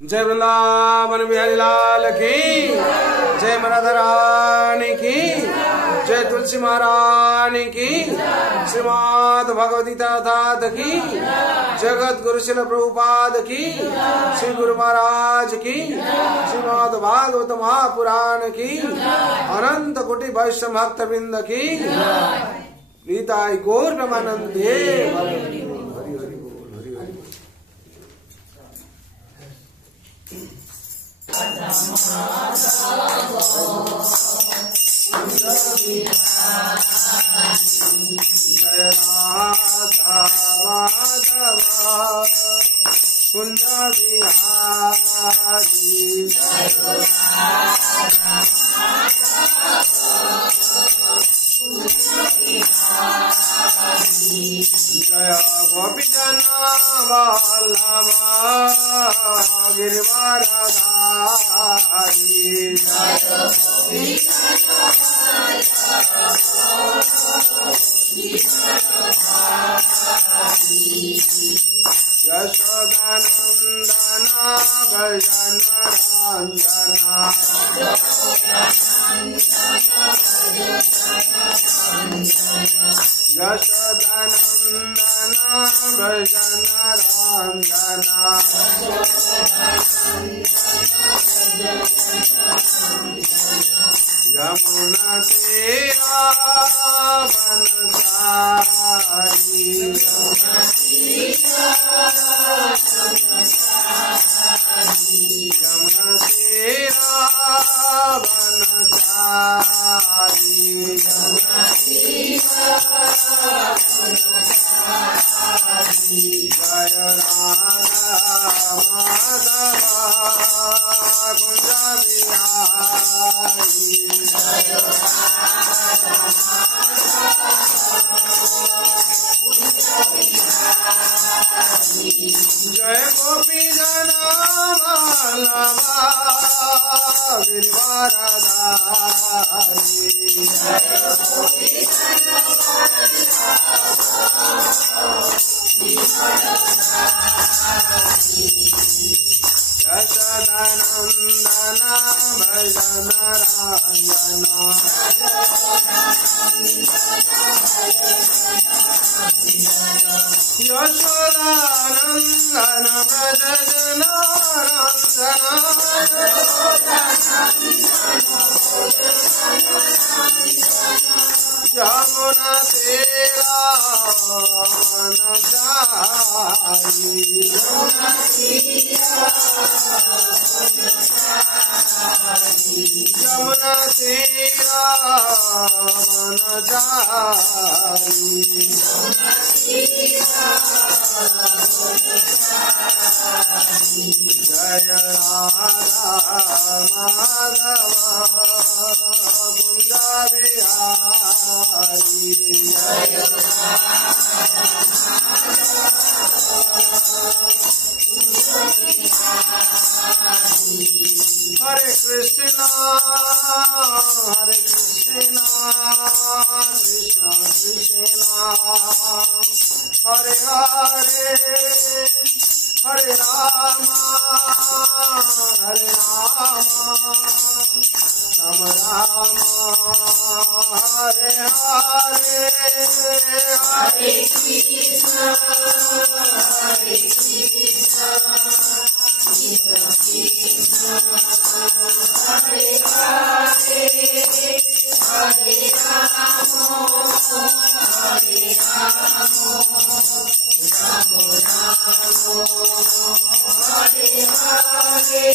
जय वृंदावन बिहारी लाल की जय, राधा रानी की जय, तुलसी महारानी की, श्रीमद् भगवती तात की, जगत गुरु शिल प्रभुपाद की, श्री गुरु महाराज की, श्रीमद् भागवत महापुराण की, अनंत कोटि वैष्णव भक्त वृंद की, गीताई गौर प्रेमानंदे। जय राधा माधव कुंज बिहारी, जय गोपी जन वल्लभ गिरिवरधारी, यशोदानंदन भजन रंजना, यशोदानंदन भजन रंजना, यमुना तेरा बनसारी, यमुना तेरा बनसारी, जय राधा माधव कुंज बिहारी, जय गोपी जन वल्लभ गिरिवरधारी, यशोदानंदन भजन रंजना, यशोदानंदन भजन रंजना, यमुना तेरा बनसारी, यमुना तेरा बनसारी, जय राधा माधव कुंज बिहारी, हरे कृष्णा कृष्ण कृष्णा हरे हरे, हरे राम राम राम हरे हरे, हरे कृष्ण हरे हरे, हरे राम राम राम हरे हरे,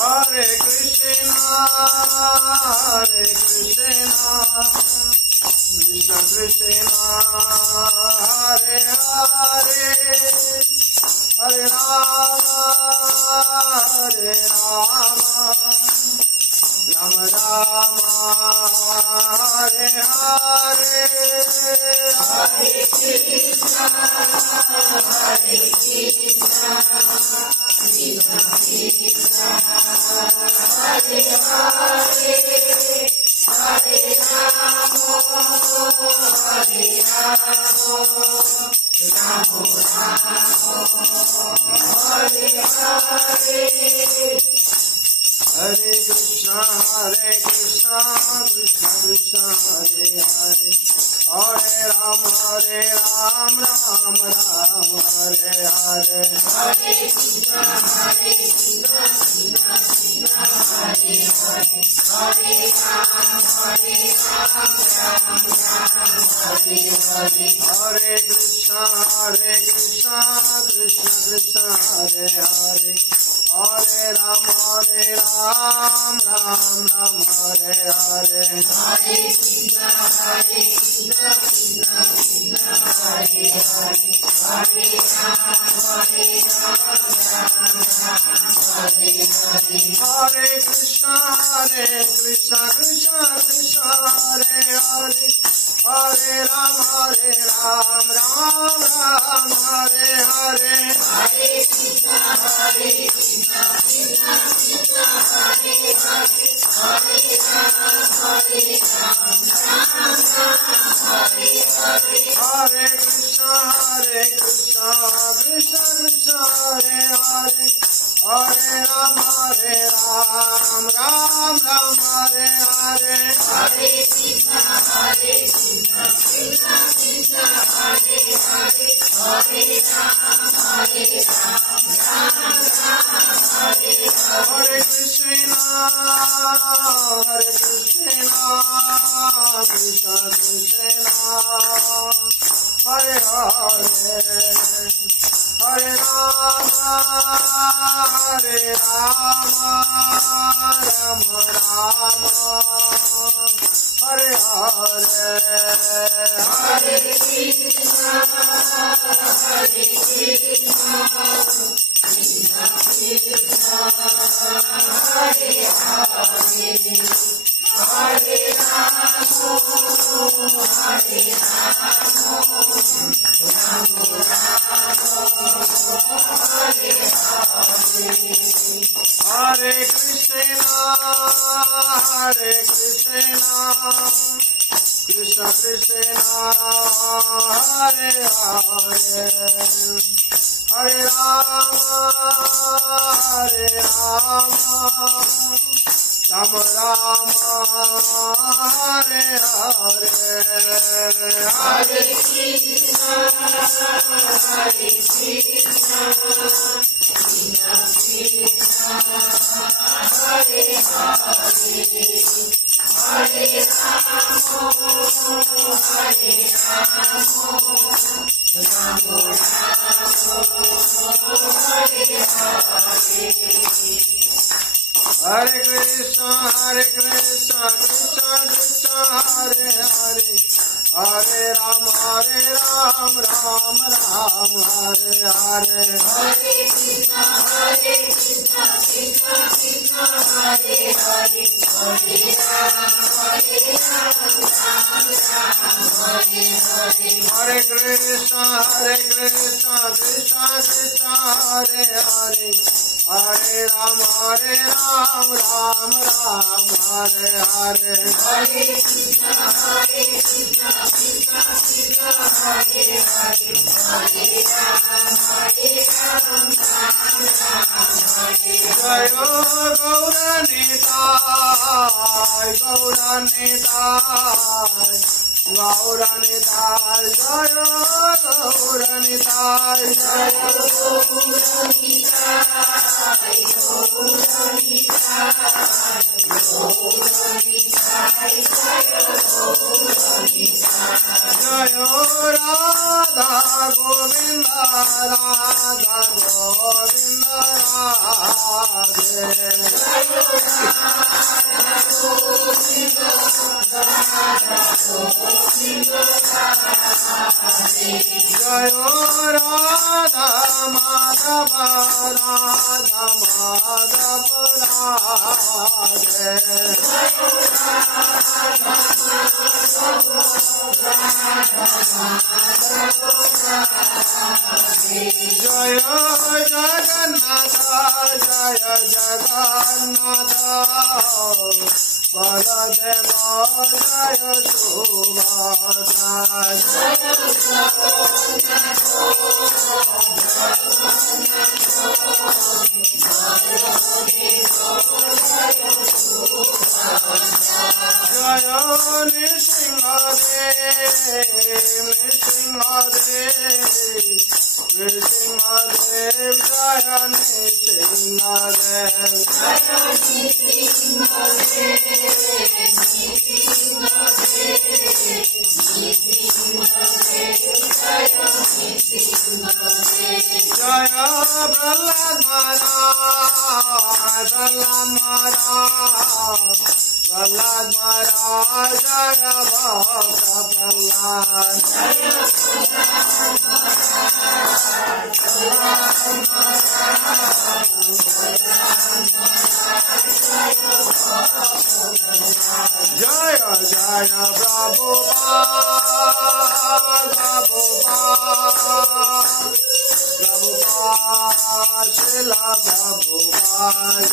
हरे कृष्णा कृष्ण कृष्णा हरे हरे, हरे राम राम राम हरे हरे, हरे कृष्णा हरे हरे, हरे Ram Ram Ram Hare Hare, Hare Krishna Krishna Krishna Hare Hare, Hare Ram Ram Ram Hare Hare. Hare Krishna Krishna Krishna Hare Hare, Hare Ram Ram Hare Hare. Hare Krishna Krishna Krishna Hare Hare, Hare Ram Ram Hare Hare. Hare Krishna Krishna Krishna Hare Hare, Hare Ram Hare Hare. Hare Krishna Krishna Krishna Hare Hare, Hare Ram Ram Hare Hare. Hare Krishna Krishna Krishna Hare Hare, Hare Ram Hare Hare. Hare Krishna Krishna Krishna Hare Hare, Hare Ram Ram Hare Hare. Hare Krishna Krishna Krishna Hare Hare, Hare Ram Hare Hare Krishna Krishna Krishna Hare Hare, Hare Ram Ram Ram Hare Hare. Hare Krishna Krishna Krishna Hare Hare, Hare Ram Hare Krishna Krishna Krishna Hare Hare, Hare Ram Ram Ram Hare Hare. Hare Krishna Krishna Krishna Hare Hare, Hare Ram Hare Krishna Krishna Krishna Hare Hare, Hare Ram Ram Hare Hare. Hare Krishna Krishna Krishna Hare Hare, Hare Ram Hare Hare. Hare Krishna Krishna Krishna Hare Hare, Hare Ram Ram Hare Hare. Hare Krishna Krishna Krishna Hare Hare, Hare Ram Hare Hare. Jayo Gauranitai Gauranitai Gauranitai, Jayo Gauranitai Jayo Gauranitai Jayo Radha Govinda Radha Govinda Radhe. Jayo Radha Govinda Radha Govinda Radhe. Jayo Radha Madhava Radha Madhava Radhe. Jayo Radha Jaya Jagannatha Jaya Jagannatha Baladeva Jaya Subhadra. Jaya Prahlad महाराज, प्रहलाद महाराज, जय भक्त प्रहलाद। जय जय प्रभुपाद, प्रभुपाद, श्रीला प्रभुपाद।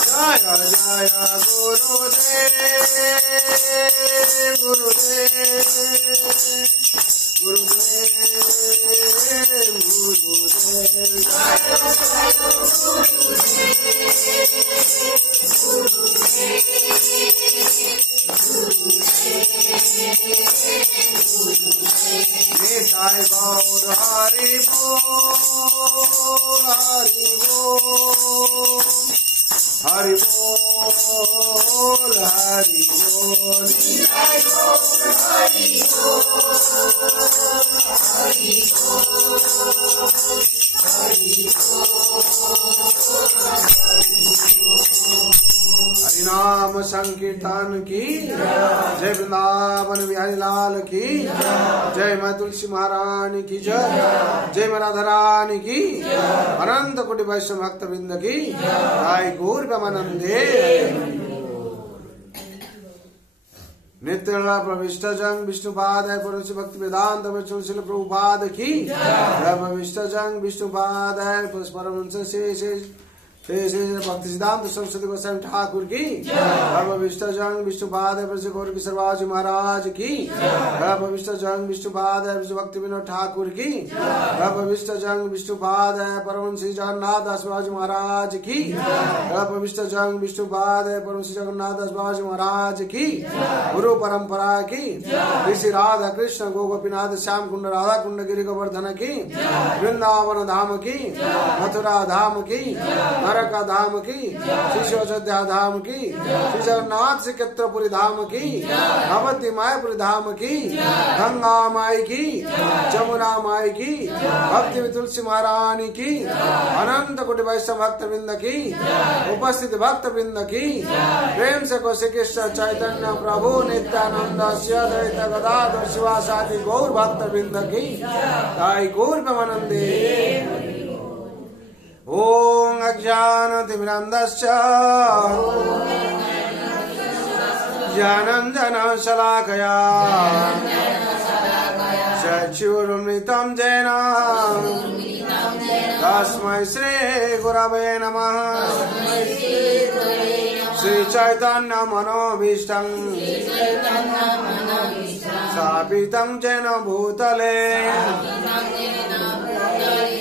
जय जय गुरुदेव, गुरुदेव, गुरुदेव, गुरुदेव। निताय गौर हरि बोल, हरि बोल, हरि बोल, हरि बोल। निताय गौर हरि बोल, हरि बोल, हरि बोल। हरिनाम संकीर्तन की जय, वृंदावन बिहारी लाल की जय, माँ तुलसी महारानी की जय, जय माँ राधा रानी की, अनंत कोटि वैष्णव भक्त वृंद की जय, गौर प्रेमानंदे। नित्य प्रविष्ट जंग विष्णुपाद पुरुष भक्ति वेदांत शिल प्रभुपाद की जय, प्रविष्ट जंग विष्णुपाद परमहंस शेष भक्ति सिद्धांत सरस्वती गोस्वामी ठाकुर की भविष्ट जंग विष्णुपाद गौर किशोरबाजी महाराज की भविष्ट जंग विष्णुपाद भक्ति विनोद ठाकुर की भविष्ट जंग विष्णुपाद परमहंस जगन्नाथ दास बाबू महाराज की भविष्ट जंग विष्णुपाद परमहंस जगन्नाथ दास बाबू महाराज की गुरु परंपरा की ऋषि राधा कृष्ण गोपीनाथ श्याम कुंड राधा कुंड गिरी गोवर्धन की वृंदावन धाम की मथुरा धाम की का धाम की श्री अयोध्या धाम की श्री जगन्नाथ श्री क्षेत्रपुरी धाम की भगवती मायापुरी धाम की गंगा माई की जमुना माई की भक्ति तुलसी महारानी की अनंत कोटि वैष्णव भक्त वृंद की उपस्थित भक्त वृंद की प्रेम से को श्री कृष्ण चैतन्य प्रभु नित्यानंद श्री अद्वैत गदाधर शिवासादि गौर भक्त वृंद की जय, गौर प्रेमानंदे। ओम अज्ञानतिमिरन्धस्य ज्ञानाञ्जन शलाकया चक्षुरुन्मिलितं येन तस्मै श्री गुरवे नमः। श्री चैतन्य मनोभीष्टं स्थापितं येन भूतले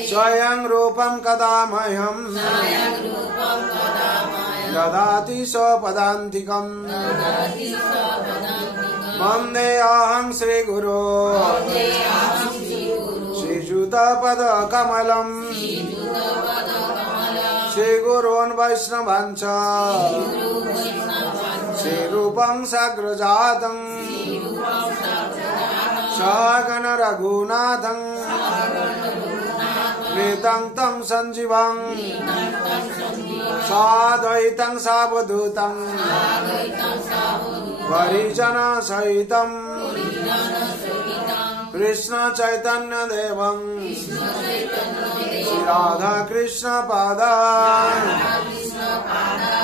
स्वयं रूपं कदा मह्यं ददाति स्वपदान्तिकम्। वन्देऽहं श्रीगुरो श्रीयुतपदकमलम् श्रीगुरोन् वैष्णवांश्च श्रीरूपं साग्रजातम् सहगण रघुनाथं प्रीतं तं संजीवं साद्वैतं सावधूतं परिजन सहितं कृष्ण चैतन्य देवं श्री राधा कृष्ण पादान्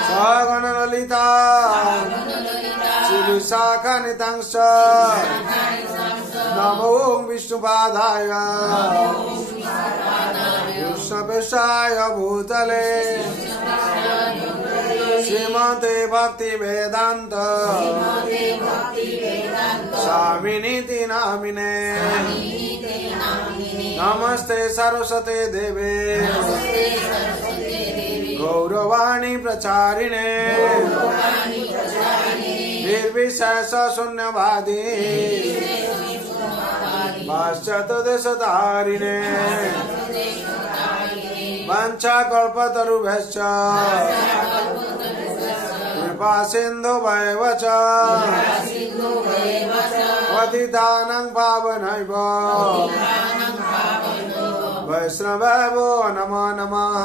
सहगण ललिता श्री विशाखान्वितांश्च नमो विष्णुपादाय कृष्णपेशाय भूतले श्रीमते भक्ति वेदांत स्वामिनीति नामिने नमस्ते सरस्वते देवे गौरवाणी प्रचारिणे निर्विशेष शून्यवादी पाश्चात्यदेशधारिणे वाञ्छाकल्पतरुभ्यश्च कृपा सिन्धुभ्येव च पतितानां पावनेभ्यो वैष्णवेभ्यो नमो नमः।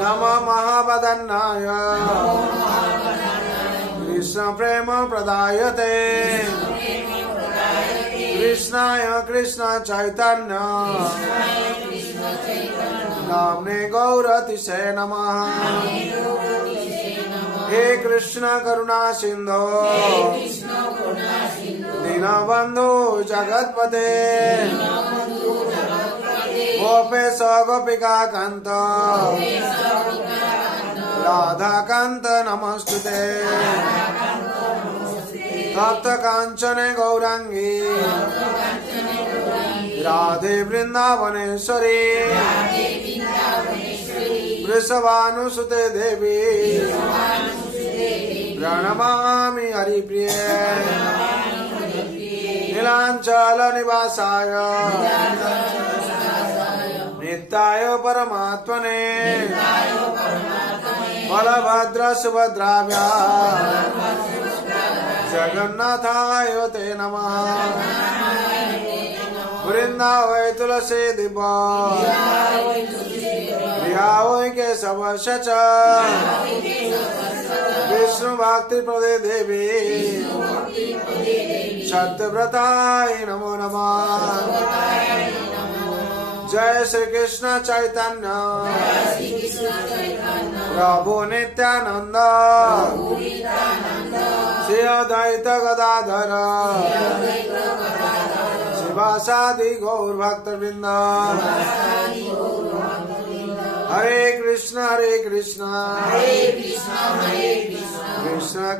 नमो महावदन्नाय कृष्ण प्रेम प्रदायते कृष्णाय कृष्ण चैतन्य नाम्ने गौरतिशय नमः। हे कृष्ण करुणा सिंधो दीनबंधु जगत्पते गोपेश गोपिका कांत राधा कांत नमस्तुते। तप्त कांचने गौरांगी राधे वृंदावनेश्वरी वृषभानुसुते देवी प्रणमामि हरिप्रिये। नीलांचल निवासाय नित्याय परमात्मने बलभद्र सुभद्राभ्या जगन्नाथाय ते नमः। वृंदावै तुलसी दिव्या प्रिया वै केशवश्च च विष्णु भक्ति प्रदे देवी सत्यव्रताय नमो नमः। जय श्री कृष्ण चैतन्य प्रभु नित्यानंद श्री अद्वैत गदाधर शिवासादि गौर भक्तवृंद। हरे कृष्ण कृष्ण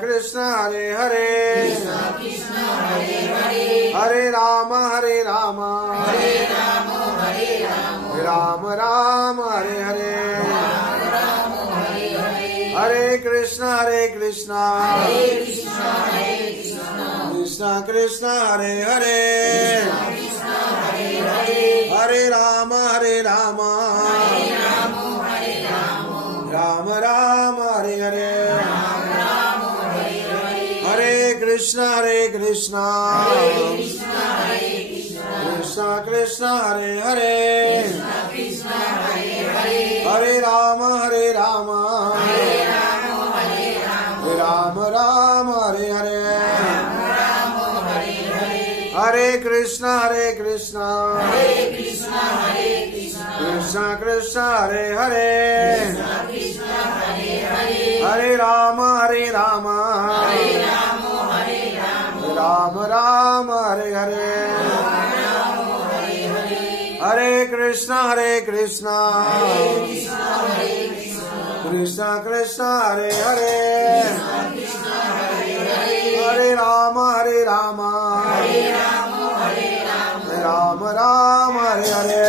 कृष्ण हरे हरे हरे राम राम राम हरे हरे। हरे कृष्ण कृष्ण कृष्ण हरे हरे हरे राम राम राम हरे हरे। हरे कृष्ण कृष्ण कृष्ण हरे हरे हरे राम राम राम हरे हरे। हरे कृष्ण कृष्ण कृष्ण हरे हरे हरे राम राम राम हरे हरे। हरे कृष्ण कृष्ण कृष्ण हरे हरे हरे राम राम राम हरे हरे।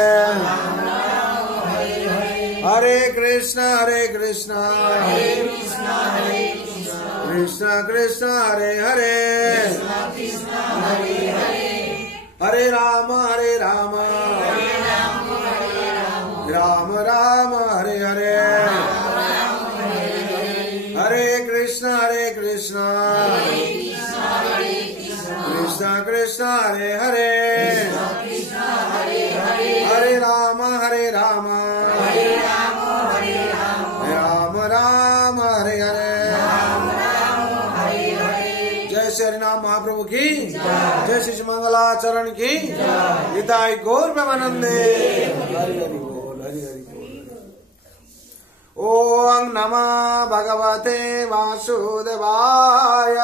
हरे कृष्ण कृष्ण कृष्ण हरे हरे हरे राम राम राम हरे हरे। हरे कृष्ण कृष्ण कृष्ण हरे हरे हरे राम राम राम हरे हरे। जय श्री राम महाप्रभु की जय श्री मंगलाचरण की हिताय गौर प्रेमानंदे। हरि हरि बोल हरि हरि बोल। ओम नमः भगवते वासुदेवाय।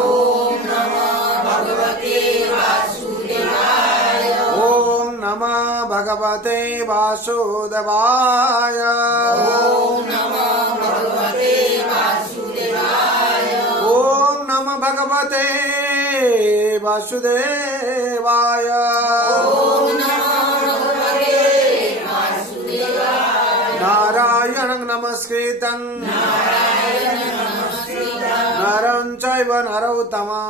ओम नमः भगवते वासुदेवाय। ओम नमः भगवते वासुदेवाय। ओम नमः भगवते वासुदेवाय। ओम नमः भगवते वासुदेवाय। ओम नमः भगवते वासुदेवाय। नारायणं नमस्कृतं चैव नरोत्तमा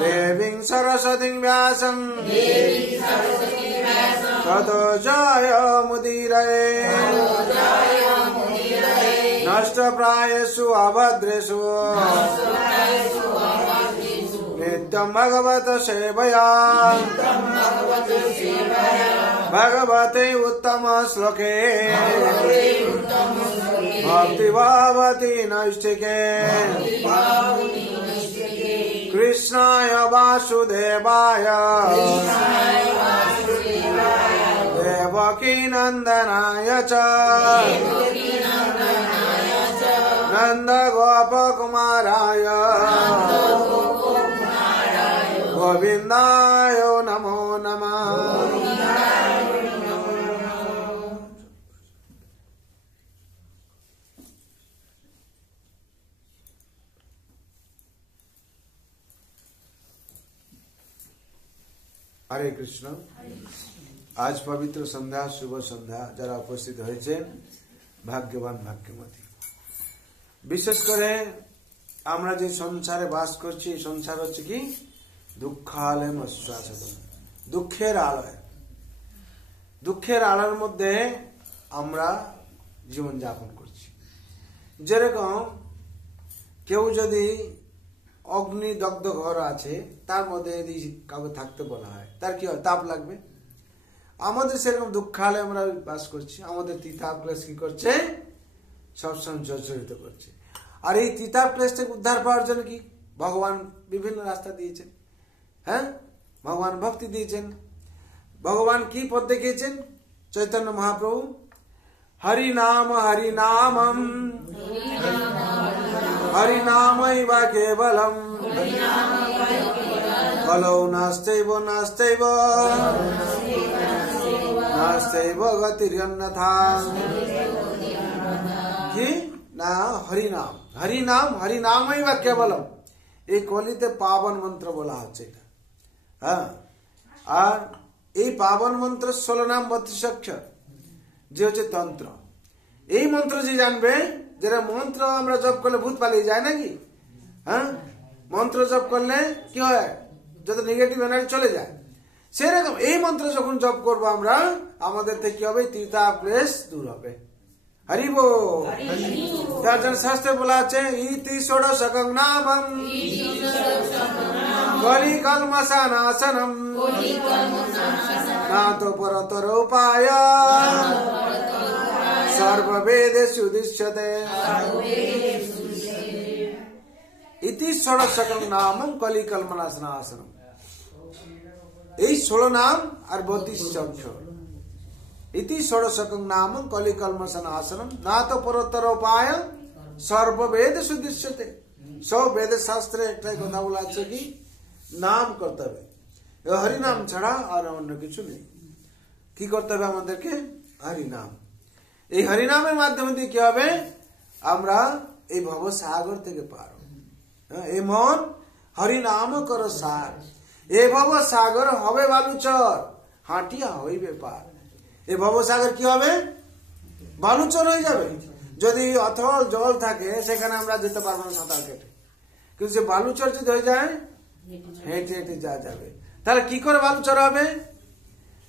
देवीं सरस्वतीं व्यासं ततो जयमुदीरये नष्टप्रायेषु अभद्रेषु नित्यं भगवत सेवया भगवते उत्तम श्लोके भक्ति भवति नैष्ठिके कृष्णाय वासुदेवाय देवकी नंदनाय च नंद गोपकुमाराय गोविंदाय नमो नमः। हरे कृष्ण। आज पवित्र सन्ध्या शुभ सन्ध्या যারা উপস্থিত হয়েছে ভাগ্যবান ভাগ্যবতী। বিশেষ করে আমরা যে সংসারে বাস করছি এই সংসার হচ্ছে কি দুঃখালয় আশ্বাসন, দুঃখের আলয়। দুঃখের আলোর মধ্যে আমরা জীবন যাপন করছি। যেরকম কেউ যদি অগ্নিদগ্ধ ঘর আছে তার মধ্যে যদি কাউকে থাকতে বলা হয় তার কি হয়, তাপ লাগবে। আমাদের সেরকম দুঃখালয়ে আমরা বাস করছি, আমাদের তিতাব ক্লেশ কি করছে, সবসময় জর্জরিত করছে। আর এই তিতাব ক্লেশ থেকে উদ্ধার পাওয়ার জন্য কি ভগবান বিভিন্ন রাস্তা দিয়েছেন। হ্যাঁ, ভগবান ভক্তি দিয়েছেন। ভগবান কি পথ দেখিয়েছেন? চৈতন্য মহাপ্রভু হরি নাম হরি নামম হরি নামৈব কেবলম কলৌ নাস্তেব নাস্তেব নাস্তেব গতিরন্যথা। কি না হরি নাম, হরি নাম, হরি নামৈব কেবলম, এই কলিতে পাবন মন্ত্র বলা হচ্ছে এটা। হ্যাঁ, আর এই পাবন মন্ত্র 16 নাম 32 অক্ষর, যে হচ্ছে তন্ত্র। এই মন্ত্র যে জানবে, যেটা মন্ত্র আমরা জপ করলে ভূত পালিয়ে যায় নাকি? হ্যাঁ, মন্ত্র জপ করলে কি হয়, যত নেগেটিভ এনার্জি চলে যায়। সেরকম এই মন্ত্র যখন জপ করবো আমরা, আমাদের থেকে কি হবে, তিতাব ক্লেশ দূর হবে। হরি বল। তার জন্য শাস্ত্রে বলা আছে ইতি ষোড়শকং নামম কলি কলমশানাশনম নাতো পরতর উপায় সর্ববেদেষু দৃশ্যতে। ইতি ষোড়শকং নামম কলি কলমশানাশনম, এই 16 নাম আর 32 অক্ষর। ইতি ষোড়শকং নামম কলি কলমশানাশনম নাতো পরতর উপায় সর্ববেদেষু দৃশ্যতে। সব বেদ শাস্ত্রে একটাই কথা বলা আছে কি নাম করতে হবে, হরি নাম ছাড়া আর অন্য কিছু নেই। কি করতে হবে আমাদেরকে? হরি নাম। এই হরি নামের মাধ্যমে দিয়ে কি হবে, আমরা এই ভব সাগর থেকে পার। এই মন হরি নাম করো সার, এ ভব সাগর হবে বালুচর, হাঁটিয়া হইবে পার। এই ভব সাগর কি হবে, বালুচর হয়ে যাবে। যদি অথল জল থাকে সেখানে আমরা যেতে পারবো না সাঁতার কেটে, কিন্তু সে বালুচর যদি হয়ে যায় হেঁটে হেঁটে যাওয়া যাবে। তাহলে কি করে বালুচর হবে?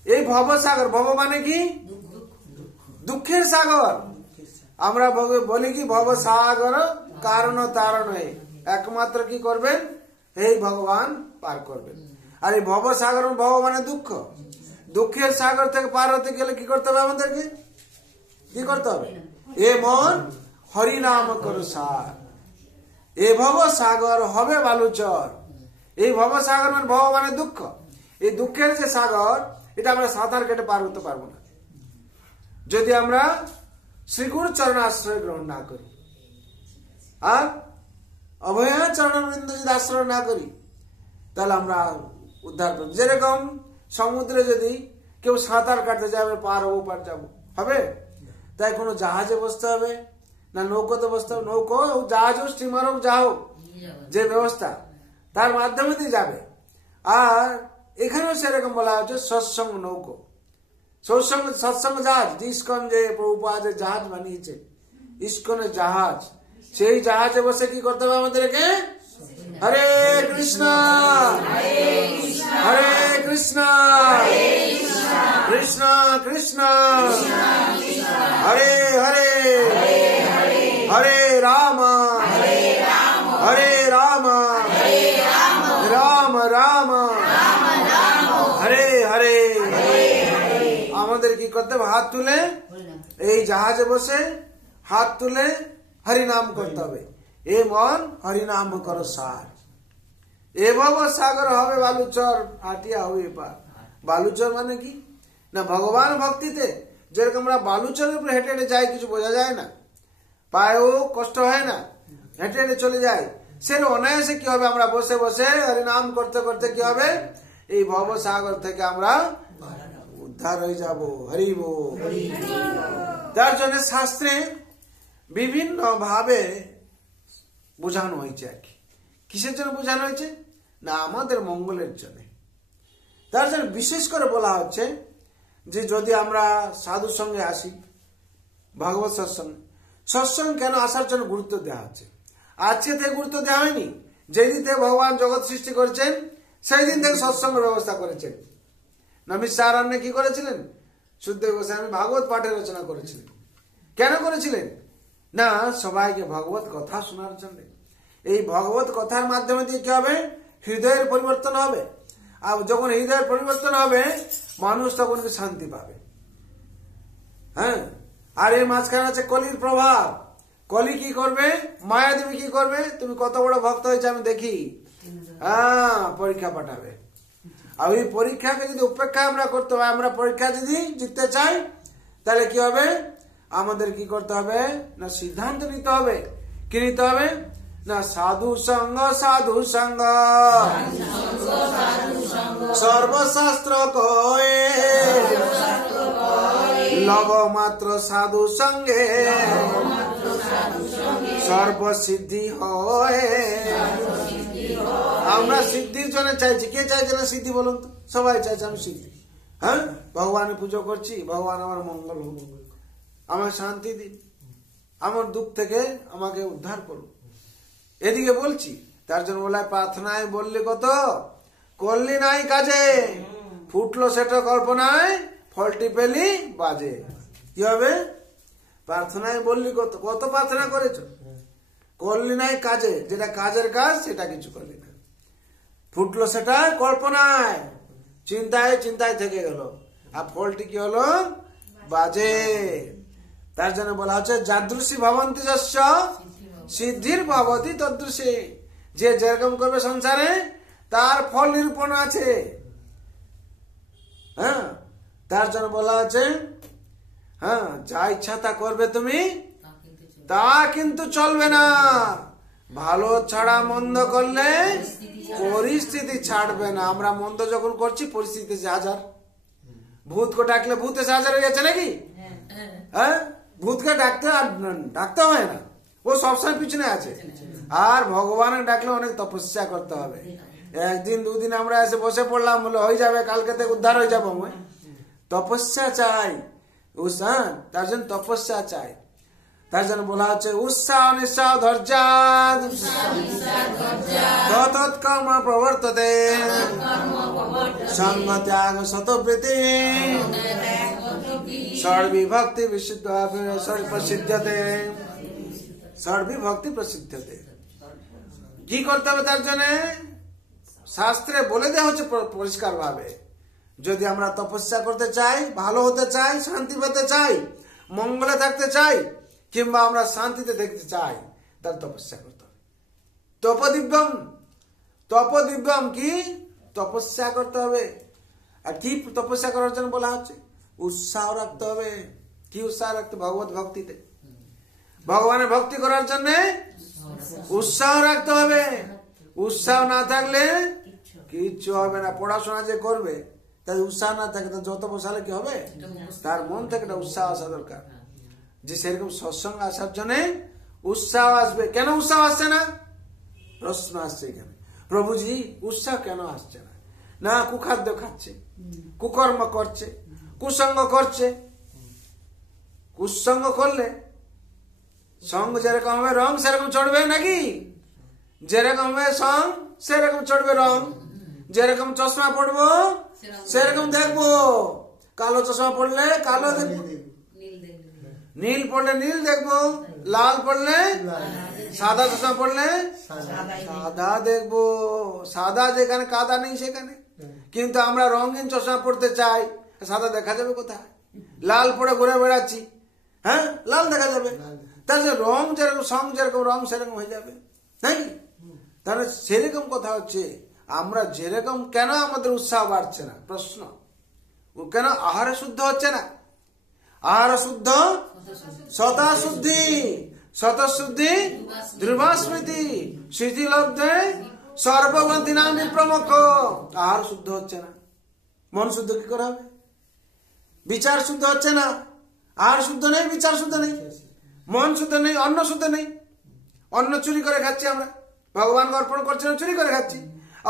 এই ভব সাগর, ভব মানে কি দুঃখের সাগর। আমরা বলি কি ভব সাগর কারণ তারণ, একমাত্র কি করবেন, এই ভগবান পার করবেন। আর এই ভব সাগর, ভব মানে দুঃখ, দুঃখের সাগর থেকে পার হতে গেলে কি করতে হবে আমাদেরকে? কি করতে হবে? এ মন হরি নাম করো সার, এ ভব সাগর হবে বালুচর। এই ভব সাগর মানে ভব মানে দুঃখ। এই দুঃখের যে সাগর, এটা আমরা সাঁতার কেটে পার হতে পারবো না যদি আমরা শ্রীগুরু চরণ আশ্রয় গ্রহণ না করি, আর অভয়া চরণবৃন্দ যদি আশ্রয় না করি, তাহলে আমরা উদ্ধার করব। যেরকম সমুদ্রে যদি কেউ সাঁতার কাটতে যাবে, পার হবো, পার যাবো, হবে? তাই কোনো জাহাজে বসতে হবে না নৌকোতে বসতে হবে? নৌকো হোক, জাহাজ হোক, স্টিমার হোক, যা হোক, যে ব্যবস্থা তার মাধ্যমে দিয়ে যাবে। আর এখানেও সেরকম বলা হচ্ছে সৎসঙ্গ নৌকো, সৎসঙ্গ জাহাজ। ইস্কন যে প্রভুপাদ জাহাজ বানিয়েছে, ইস্কনের জাহাজ, সেই জাহাজে বসে কি করতে হবে আমাদেরকে? হরে কৃষ্ণ হরে কৃষ্ণ কৃষ্ণ কৃষ্ণ হরে হরে হরে রাম হরে রাম রাম রাম হরে হরে। আমাদের কি করতে হবে? হাত তুলে এই জাহাজে বসে হাত তুলে হরিনাম করতে হবে। এ মন হরিনাম কর সার, এ ভব সাগর হবে বালুচর আটিয়া হবে পার। বালুচর মানে কি না, ভগবান ভক্তিতে যেরকম আমরা বালুচরের উপরে হেঁটে হেঁটে যাই, কিছু বোঝা যায় না, পায়েও কষ্ট হয় না, হেঁটে হেঁটে চলে যায়, সে অনায়াসে কি হবে? আমরা বসে বসে হরিনাম করতে করতে কি হবে? এই ভব সাগর থেকে আমরা উদ্ধার হয়ে যাব। হরি বল। তার জন্য শাস্ত্রে বিভিন্ন ভাবে বোঝানো হয়েছে আর কি। কিসের জন্য বোঝানো হয়েছে? না আমাদের মঙ্গলের জন্য। তার জন্য বিশেষ করে বলা হচ্ছে যে যদি আমরা সাধুর সঙ্গে আসি, ভগবত সৎসঙ্গ, সৎসঙ্গ কেন আসার জন্য গুরুত্ব দেওয়া হচ্ছে। আজকে থেকে গুরুত্ব দেওয়া হয়নি, যেদিন থেকে ভগবান জগৎ সৃষ্টি করেছেন সেই দিন থেকে সৎসঙ্গের ব্যবস্থা করেছেন। নৈমিষারণ্যে কি করেছিলেন? সুখদেব গোস্বামী ভাগবত পাঠের রচনা করেছিলেন। কেন করেছিলেন? না সবাইকে ভগবত কথা শোনার জন্য। এই ভগবত কথার মাধ্যমে দিয়ে কি হবে? হৃদয়ের পরিবর্তন হবে। আর যখন হৃদয়ের পরিবর্তন হবে মানুষ তখন শান্তি পাবে। হ্যাঁ, আর এর মাঝখানে আছে কলির প্রভাব। কলি কি করবে? মায়াদেবী কি করবে? তুমি কত বড় ভক্ত হয়েছে আমি দেখি, হ্যাঁ পরীক্ষা পাঠাবে। আর ওই পরীক্ষাকে যদি উপেক্ষা আমরা করতে হবে, আমরা পরীক্ষা যদি জিততে চাই তাহলে কি হবে? আমাদের কি করতে হবে? না সিদ্ধান্ত নিতে হবে। কি নিতে হবে? না সাধু সঙ্গ সাধু সঙ্গ সর্বশাস্ত্র কয়ে লব মাত্র সাধু সঙ্গে সর্বসিদ্ধি হয়। আমরা সিদ্ধির জন্য চাইছি। কে চাইছে না সিদ্ধি? বলুন তো। সবাই চাইছে আমি সিদ্ধি। হ্যাঁ, ভগবানের পুজো করছি, ভগবান আমার মঙ্গল হোক, আমার শান্তি দিন, আমার দুঃখ থেকে আমাকে উদ্ধার করুন, এদিকে বলছি। তার জন্য বলা প্রার্থনায় বললে কত, করলি নাই কাজে, ফুটলো সেটা কল্পনায়, ফলটি পেলি বাজে। কি হবে? প্রার্থনায় বললি কত, কত প্রার্থনা করেছ, করলি নাই কাজে, যেটা কাজের কাজ সেটা কিছু করলি না, ফুটলো সেটা কল্পনায়, চিন্তায় চিন্তায় থেকে গেল, আর ফলটি কি হলো? বাজে। তার জন্য বলা হচ্ছে যাদৃশী ভবন্তি যস্য সিদ্ধির ভবতি তদৃশী। যে যেরকম করবে সংসারে তার ফল নিরূপণ আছে। হ্যাঁ, তার জন্য বলা আছে হ্যাঁ যা ইচ্ছা তা করবে তুমি, তা কিন্তু চলবে না। ভালো ছাড়া মন্দ করলে পরিস্থিতি ছাড়বে না। আমরা মন্দ যখন করছি পরিস্থিতি হাজার। ভূতকে ডাকলে ভূত এসে হাজার হয়ে যাচ্ছে নাকি? হ্যাঁ, ভূতকে ডাকতে হয় না, ও সবসময় পিছনে আছে। আর ভগবানের ডাকলে অনেক তপস্যা করতে হবে। একদিন দুদিন আমরা এসে বসে পড়লাম বলে হয়ে যাবে, কালকে থেকে উদ্ধার হয়ে যাবো। তপস্যা চাই, উৎসাহ। তার জন্য তপস্যা চাই। তার জন্য বলা হচ্ছে উৎসাহ নিঃসাহ ধৈর্যাদ তৎকর্ম প্রবর্ততে সঙ্গ ত্যাগ শতবৃত্তি ষড়বিভক্তি বিশুদ্ধ প্রসিদ্ধতে। ষড়বিভক্তি প্রসিদ্ধতে কি করতে হবে? তার জন্য শাস্ত্রে বলে দেওয়া হচ্ছে পরিষ্কার ভাবে, যদি আমরা তপস্যা করতে চাই, ভালো হতে চাই, শান্তি পেতে চাই, মঙ্গলে থাকতে চাই, কিংবা আমরা শান্তিতে দেখতে চাই, তার তপস্যা করতে হবে। তপদিব্যম, তপদিব্যম কি? তপস্যা করতে হবে। আর কি তপস্যা করার জন্য বলা হচ্ছে? উৎসাহ রাখতে হবে। কি উৎসাহ রাখতে? ভগবত ভক্তিতে, ভগবানের ভক্তি করার জন্য উৎসাহ রাখতে হবে। উৎসাহ না থাকলে কিচ্ছু হবে না। পড়াশোনা যে করবে তার উৎসাহ না থাকে, তার যত বসালে কি হবে? তার মন থেকে একটা উৎসাহ আসা দরকার। যে সেরকম সৎসঙ্গ আসার জন্য উৎসাহ আসবে। কেন উৎসাহ আসছে না? প্রশ্ন আসছে এখানে, প্রভুজি উৎসাহ কেন আসছে না? না কুখাদ্য খাচ্ছে, কুকর্ম করছে, কুসঙ্গ করছে। কুসঙ্গ করলে সঙ্গ যেরকম হবে রং সেরকম চড়বে নাকি? যেরকম হবে সঙ্গ সেরকম চড়বে রং। যেরকম চশমা পড়বো সেরকম দেখবো। কালো চশমা পড়লে কালো দেখবো, নীল পড়লে নীল দেখবো, লাল পড়লে সাদা চশমা পড়লে সাদা দেখবো। সাদা যেখানে কাদা নেই সেখানে। কিন্তু আমরা রঙিন চশমা পড়তে চাই, সাদা দেখা যাবে কোথায়? লাল পড়ে ঘুরে বেড়াচ্ছি, হ্যাঁ লাল দেখা যাবে। তাহলে রং যেরকম সঙ্গ যেরকম রং সেরকম হয়ে যাবে নাকি? তাহলে সেরকম কথা হচ্ছে আমরা যেরকম, কেন আমাদের উৎসাহ বাড়ছে না? প্রশ্ন কেন? আহারে শুদ্ধ হচ্ছে না। আহার শুদ্ধ সতা শুদ্ধি, শতশুদ্ধি ধ্রুবা স্মৃতি, স্মৃতি লব্ধে সর্বগ্রন্থি নাম বিপ্রমুখ। আহার শুদ্ধ হচ্ছে না, মন শুদ্ধ কি করে হবে? বিচার শুদ্ধ হচ্ছে না, আহার শুদ্ধ নেই, বিচার শুদ্ধ নেই, মন শুদ্ধ নেই, অন্ন শুদ্ধ নেই। অন্ন চুরি করে খাচ্ছি আমরা, ভগবান অর্পণ করছে না, চুরি করে খাচ্ছি।